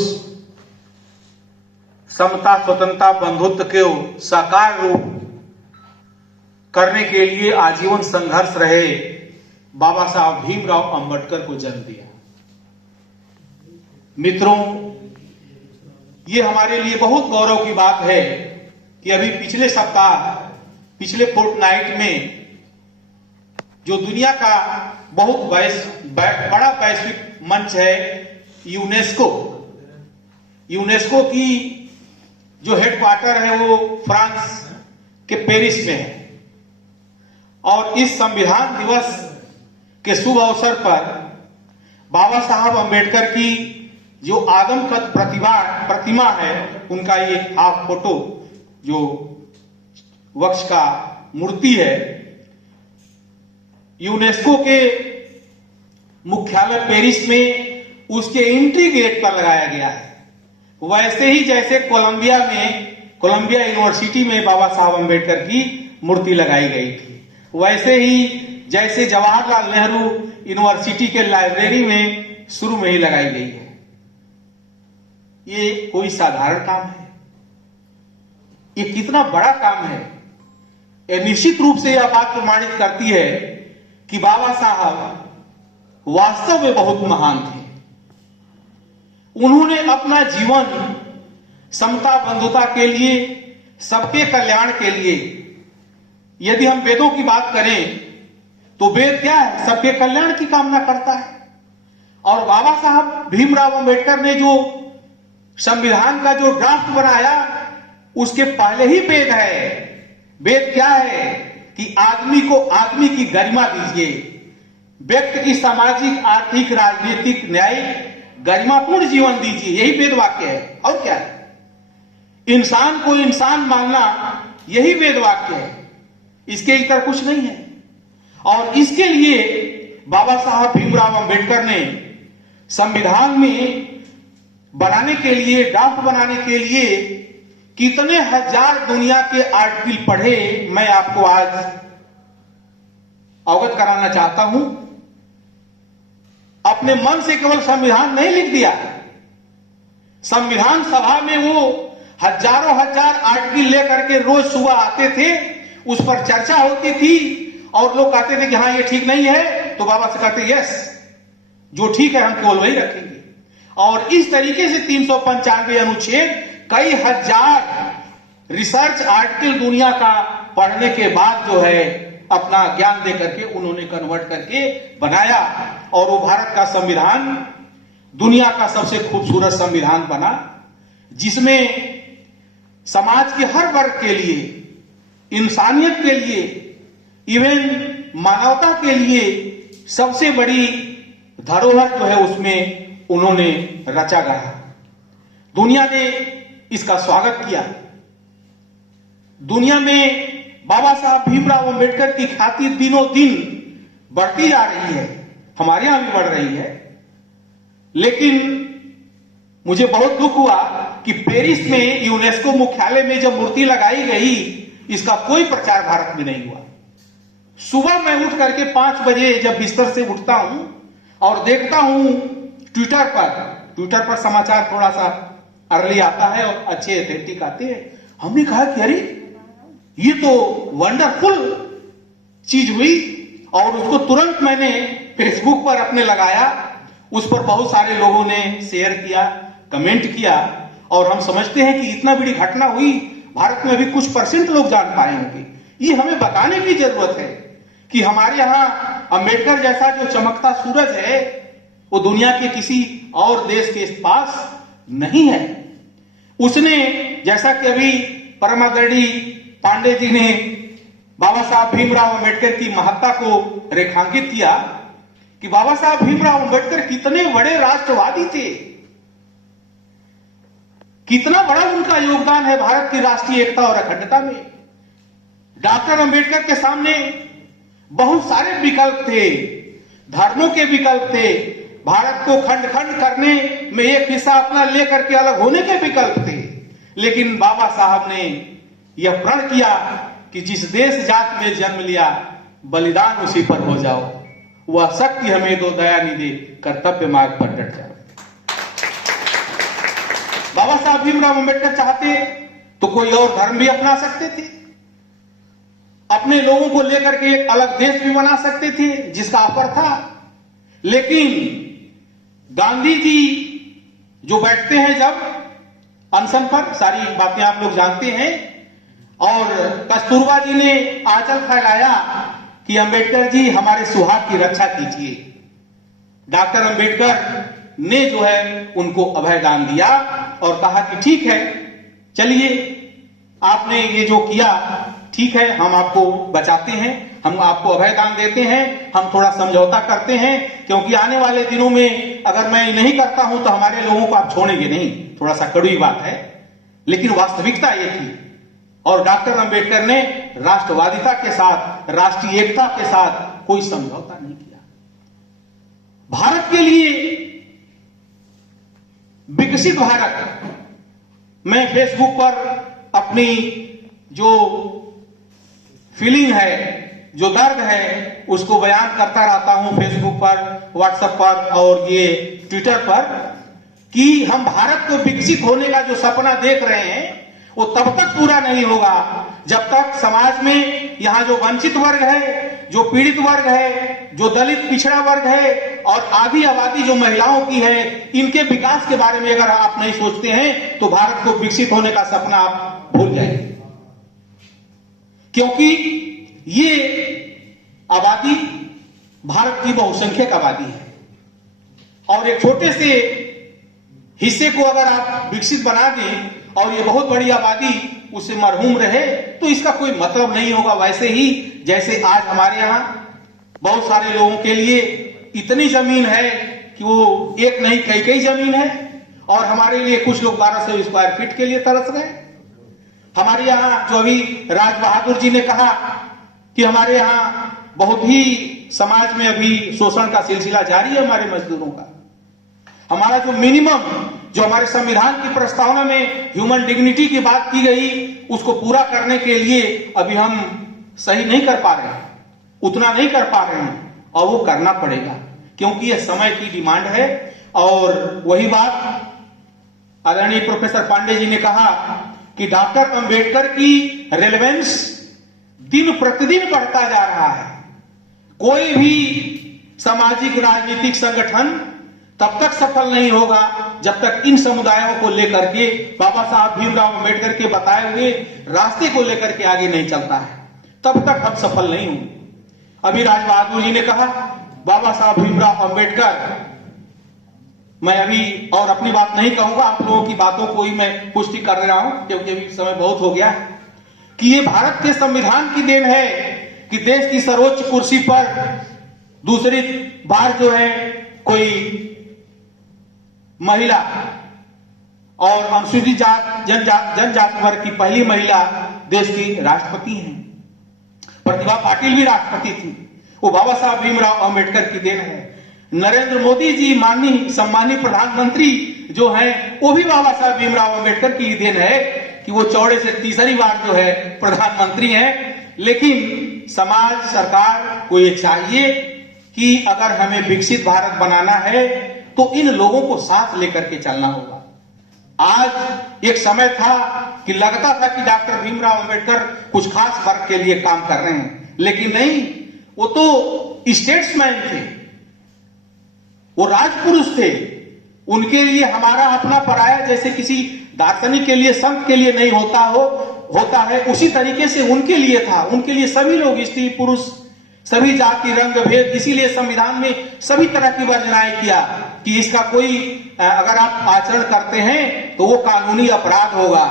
समता, स्वतंत्रता, बंधुत्व को साकार रूप करने के लिए आजीवन संघर्ष रहे बाबा साहब भीमराव अंबेडकर को जन्म दिया। मित्रों, ये हमारे लिए बहुत गौरव की बात है कि अभी पिछले सप्ताह, पिछले फोर्टनाइट में जो दुनिया का बहुत बड़ा वैश्विक मंच है यूनेस्को की जो हेडक्वार्टर है वो फ्रांस के पेरिस में है। और इस संविधान दिवस के शुभ अवसर पर बाबा साहब अंबेडकर की जो आदमकद प्रतिमा है, उनका ये हाफ फोटो जो वक्ष का मूर्ति है, यूनेस्को के मुख्यालय पेरिस में उसके एंट्री गेट पर लगाया गया है। वैसे ही जैसे कोलंबिया यूनिवर्सिटी में बाबा साहब अंबेडकर की मूर्ति लगाई गई थी, वैसे ही जैसे जवाहरलाल नेहरू यूनिवर्सिटी के लाइब्रेरी में शुरू में ही लगाई गई है। ये कोई साधारण काम है? ये कितना बड़ा काम है? ये निश्चित रूप से यह बात प्रमाणित करती है कि बाबा साहब वास्तव में बहुत महान थे। उन्होंने अपना जीवन समता, बंधुता के लिए, सबके कल्याण के लिए, यदि हम वेदों की बात करें तो वेद क्या है? सबके कल्याण की कामना करता है। और बाबा साहब भीमराव अंबेडकर ने जो संविधान का जो ड्राफ्ट बनाया, उसके पहले ही वेद है। वेद क्या है? कि आदमी को आदमी की गरिमा दीजिए, व्यक्ति की सामाजिक, आर्थिक, राजनीतिक, न्यायिक गरिमापूर्ण जीवन दीजिए। यही वेद वाक्य है। और क्या है? इंसान को इंसान मानना, यही वेद वाक्य है। इसके इतर कुछ नहीं है। और इसके लिए बाबा साहब भीमराव अंबेडकर ने संविधान में बनाने के लिए, ड्राफ्ट बनाने के लिए कितने हजार दुनिया के आर्टिकल पढ़े, मैं आपको आज अवगत कराना चाहता हूं। अपने मन से केवल संविधान नहीं लिख दिया, संविधान सभा में वो हजारों हजार आर्टिकल लेकर के रोज सुबह आते थे, उस पर चर्चा होती थी और लोग कहते थे कि हाँ ये ठीक नहीं है, तो बाबा से कहते यस, जो ठीक है हम केवल वही रखेंगे। और इस तरीके से 395 अनुच्छेद, कई हजार रिसर्च आर्टिकल दुनिया का पढ़ने के बाद जो है अपना ज्ञान दे करके उन्होंने कन्वर्ट करके बनाया। और वो भारत का संविधान दुनिया का सबसे खूबसूरत संविधान बना, जिसमें समाज के हर वर्ग के लिए, इंसानियत के लिए, इवन मानवता के लिए सबसे बड़ी धरोहर जो है उसमें उन्होंने रचा गढ़ा। दुनिया ने इसका स्वागत किया। दुनिया में बाबा साहब भीमराव अंबेडकर की ख्याति दिनों दिन बढ़ती जा रही है। हमारे यहां भी बढ़ रही है। लेकिन मुझे बहुत दुख हुआ कि पेरिस में यूनेस्को मुख्यालय में जब मूर्ति लगाई गई, इसका कोई प्रचार भारत में नहीं हुआ। सुबह मैं उठ करके 5 बजे जब बिस्तर से उठता हूं और देखता हूं ट्विटर पर समाचार थोड़ा सा अर्ली आता है और अच्छे ऑथेंटिक आते हैं। हमने कहा कि अरे ये तो वंडरफुल चीज हुई, और उसको तुरंत मैंने फेसबुक पर अपने लगाया। उस पर बहुत सारे लोगों ने शेयर किया, कमेंट किया, और हम समझते हैं कि इतना बड़ी घटना हुई, भारत में अभी कुछ % लोग जान पाए होंगे। ये हमें बताने की जरूरत है कि हमारे यहां अंबेडकर जैसा जो चमकता सूरज है वो दुनिया के किसी और देश के पास नहीं है। उसने, जैसा कि अभी परम आदरणीय पांडे जी ने बाबा साहब भीमराव अंबेडकर की महत्ता को रेखांकित किया कि बाबा साहब भीमराव अंबेडकर कितने बड़े राष्ट्रवादी थे, कितना बड़ा उनका योगदान है भारत की राष्ट्रीय एकता और अखंडता में। डॉक्टर अंबेडकर के सामने बहुत सारे विकल्प थे, धर्मों के विकल्प थे, भारत को खंड खंड करने में एक हिस्सा अपना लेकर के अलग होने के विकल्प थे। लेकिन बाबा साहब ने यह प्रण किया कि जिस देश जात में जन्म लिया बलिदान उसी पर हो जाओ, वह शक्ति हमें दो दया निधि कर्तव्य मार्ग पर डट जाओ। बाबा साहब भीमराव अंबेडकर चाहते तो कोई और धर्म भी अपना सकते थे, अपने लोगों को लेकर के एक अलग देश भी बना सकते थे जिसका ऑफर था। लेकिन गांधी जी जो बैठते हैं जब अनशन पर, सारी बातें आप लोग जानते हैं, और कस्तूरबा जी ने आंचल फैलाया कि अंबेडकर जी हमारे सुहाग की रक्षा कीजिए। डॉक्टर अंबेडकर ने जो है उनको अभय दान दिया और कहा कि ठीक है, चलिए आपने ये जो किया ठीक है, हम आपको बचाते हैं, हम आपको अभय दान देते हैं, हम थोड़ा समझौता करते हैं, क्योंकि आने वाले दिनों में अगर मैं नहीं करता हूं तो हमारे लोगों को आप छोड़ेंगे नहीं। थोड़ा सा कड़वी बात है, लेकिन वास्तविकता ये थी। और डॉक्टर अंबेडकर ने राष्ट्रवादिता के साथ, राष्ट्रीय एकता के साथ कोई समझौता नहीं किया। भारत के लिए विकसित भारत, मैं फेसबुक पर अपनी जो फीलिंग है, जो दर्द है, उसको बयान करता रहता हूं फेसबुक पर, व्हाट्सएप पर और ये ट्विटर पर, कि हम भारत को विकसित होने का जो सपना देख रहे हैं वो तब तक पूरा नहीं होगा जब तक समाज में यहां जो वंचित वर्ग है, जो पीड़ित वर्ग है, जो दलित पिछड़ा वर्ग है और आधी आबादी जो महिलाओं की है, इनके विकास के बारे में अगर आप नहीं सोचते हैं तो भारत को विकसित होने का सपना आप भूल जाएंगे। क्योंकि ये आबादी भारत की बहुसंख्यक आबादी है और एक छोटे से हिस्से को अगर आप विकसित बना दें और ये बहुत बड़ी आबादी उससे मरहूम रहे तो इसका कोई मतलब नहीं होगा। वैसे ही जैसे आज हमारे यहां बहुत सारे लोगों के लिए इतनी जमीन है कि वो एक नहीं कई जमीन है, और हमारे लिए कुछ लोग 1200 स्क्वायर फीट के लिए तरस गए। हमारे यहां जो अभी राज बहादुर जी ने कहा कि हमारे यहां बहुत ही समाज में अभी शोषण का सिलसिला जारी है हमारे मजदूरों का। हमारा जो मिनिमम, जो हमारे संविधान की प्रस्तावना में ह्यूमन डिग्निटी की बात की गई, उसको पूरा करने के लिए अभी हम सही नहीं कर पा रहे हैं, उतना नहीं कर पा रहे हैं, और वो करना पड़ेगा क्योंकि यह समय की डिमांड है। और वही बात आदरणीय प्रोफेसर पांडे जी ने कहा कि डॉक्टर अंबेडकर की रेलेवेंस दिन प्रतिदिन बढ़ता जा रहा है। कोई भी सामाजिक राजनीतिक संगठन तब तक सफल नहीं होगा जब तक इन समुदायों को लेकर के, बाबा साहब भीमराव अंबेडकर के बताए हुए रास्ते को लेकर के आगे नहीं चलता है, तब तक हम सफल नहीं होंगे। अभी राज बहादुर जी ने कहा बाबा साहब भीमराव अंबेडकर, मैं अभी और अपनी बात नहीं कहूंगा, आप लोगों की बातों को ही मैं पुष्टि कर रहा हूं क्योंकि अभी समय बहुत हो गया है, कि ये भारत के संविधान की देन है कि देश की सर्वोच्च कुर्सी पर दूसरी बार जो है कोई महिला और अनुसूचित जात जनजाति वर्ग की पहली महिला देश की राष्ट्रपति हैं। प्रतिभा पाटिल भी राष्ट्रपति थी, वो बाबा साहब भीमराव अंबेडकर की देन है। नरेंद्र मोदी जी माननीय सम्मानीय प्रधानमंत्री जो हैं, वो भी बाबा साहब भीमराव अंबेडकर की देन है कि वो चौड़े से तीसरी बार जो है प्रधानमंत्री हैं। लेकिन समाज, सरकार को ये चाहिए कि अगर हमें विकसित भारत बनाना है तो इन लोगों को साथ लेकर के चलना होगा। आज एक समय था कि लगता था कि डॉक्टर भीमराव अंबेडकर कुछ खास वर्ग के लिए काम कर रहे हैं, लेकिन नहीं, वो तो स्टेट्समैन थे, वो राजपुरुष थे। उनके लिए हमारा अपना पराया जैसे किसी दार्शनिक के लिए, संत के लिए नहीं होता है, उसी तरीके से उनके लिए था। उनके लिए सभी लोग, स्त्री पुरुष, सभी जाति रंग भेद, इसीलिए संविधान में सभी तरह की वर्जनाएं किया कि इसका कोई अगर आप आचरण करते हैं तो वो कानूनी अपराध होगा।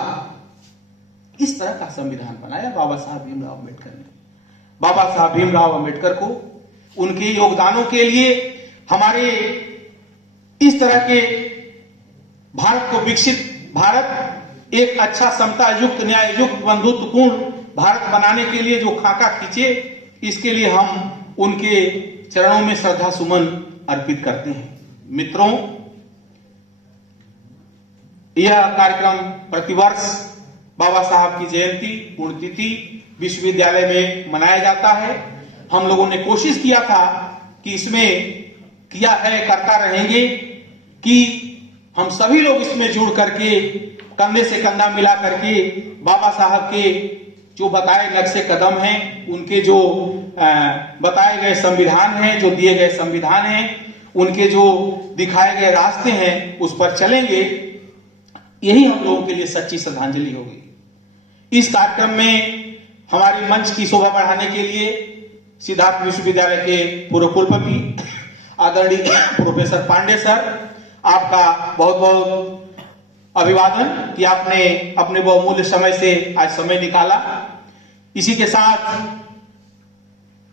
इस तरह का संविधान बनाया बाबा साहब भीमराव अम्बेडकर ने। बाबा साहब भीमराव अम्बेडकर को उनके योगदानों के लिए हमारे इस तरह के भारत को विकसित भारत, एक अच्छा समता युक्त, न्याय युक्त, बंधुत्वपूर्ण भारत बनाने के लिए जो खाका खींचे, इसके लिए हम उनके चरणों में श्रद्धा सुमन अर्पित करते हैं। मित्रों, यह कार्यक्रम प्रतिवर्ष बाबा साहब की जयंती पुण्यतिथि विश्वविद्यालय में मनाया जाता है। हम लोगों ने कोशिश किया था कि इसमें किया है, करता रहेंगे कि हम सभी लोग इसमें जुड़ करके कंधे से कंधा मिला करके बाबा साहब के जो बताए नक्शे कदम हैं, उनके जो बताए गए संविधान हैं, जो दिए गए संविधान हैं, उनके जो दिखाए गए रास्ते हैं, उस पर चलेंगे। यही हम लोगों के लिए सच्ची श्रद्धांजलि होगी। इस कार्यक्रम में हमारी मंच की शोभा बढ़ाने के लिए सिद्धार्थ विश्वविद्यालय के पूर्व कुलपति आदरणीय प्रोफेसर पांडे सर, आपका बहुत बहुत अभिवादन कि आपने अपने बहुमूल्य समय से आज समय निकाला। इसी के साथ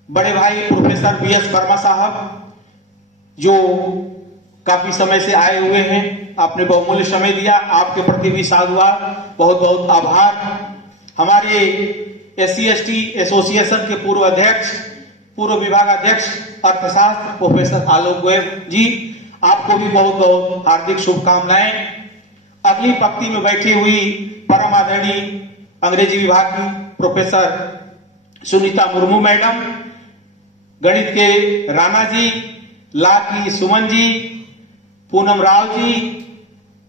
बड़े भाई प्रोफेसर बीएस वर्मा साहब जो काफी समय से आए हुए हैं, आपने बहुमूल्य समय दिया, आपके प्रति भी साधुवाद, बहुत बहुत आभार। हमारे SC/ST एसोसिएशन के पूर्व अध्यक्ष, पूर्व विभाग अध्यक्ष अर्थशास्त्र प्रोफेसर आलोक गोयल जी, आपको भी बहुत बहुत हार्दिक शुभकामनाएं। अगली पंक्ति में बैठी हुई परम आदरणीय अंग्रेजी विभाग की प्रोफेसर सुनीता मुर्मू मैडम, गणित के राणा जी, ला की सुमन जी, पूनम राव जी,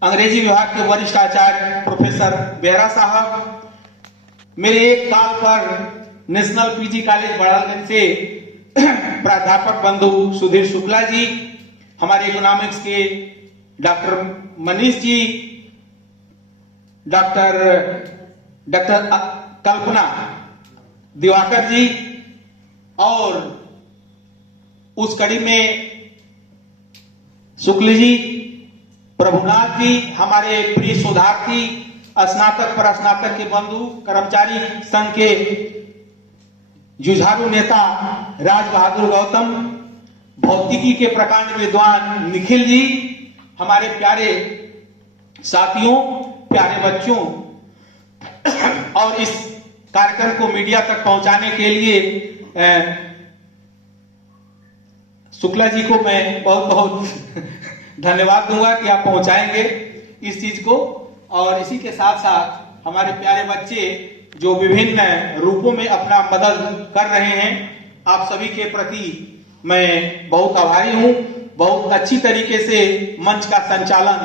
अंग्रेजी विभाग के वरिष्ठ आचार्य प्रोफेसर बेहरा साहब, मेरे एक काल पर नेशनल PG कॉलेज बड़ालगंज से प्राध्यापक बंधु सुधीर शुक्ला जी, हमारे इकोनॉमिक्स के डॉक्टर मनीष जी, डॉक्टर कल्पना दिवाकर जी, और उस कड़ी में शुक्ल जी, प्रभुनाथ जी, हमारे प्रिय शोधार्थी, स्नातक पर स्नातक के बंधु, कर्मचारी संघ के जुझारू नेता राज बहादुर गौतम, भौतिकी के प्रकांड विद्वान निखिल जी, हमारे प्यारे साथियों, प्यारे बच्चों, और इस कार्यक्रम को मीडिया तक पहुंचाने के लिए शुक्ला जी को मैं बहुत बहुत धन्यवाद दूंगा कि आप पहुंचाएंगे इस चीज को। और इसी के साथ साथ हमारे प्यारे बच्चे जो विभिन्न रूपों में अपना मदद कर रहे हैं, आप सभी के प्रति मैं बहुत आभारी हूं। बहुत अच्छी तरीके से मंच का संचालन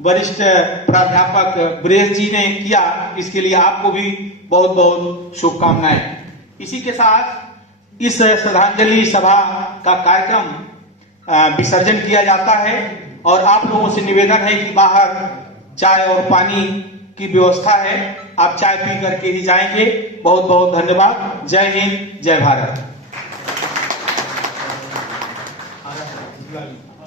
वरिष्ठ प्राध्यापक ब्रेस जी ने किया, इसके लिए आपको भी बहुत बहुत शुभकामनाएं। इसी के साथ इस श्रद्धांजलि सभा का कार्यक्रम विसर्जन किया जाता है, और आप लोगों से निवेदन है कि बाहर चाय और पानी की व्यवस्था है, आप चाय पी करके ही जाएंगे। बहुत बहुत धन्यवाद। जय हिंद, जय भारत।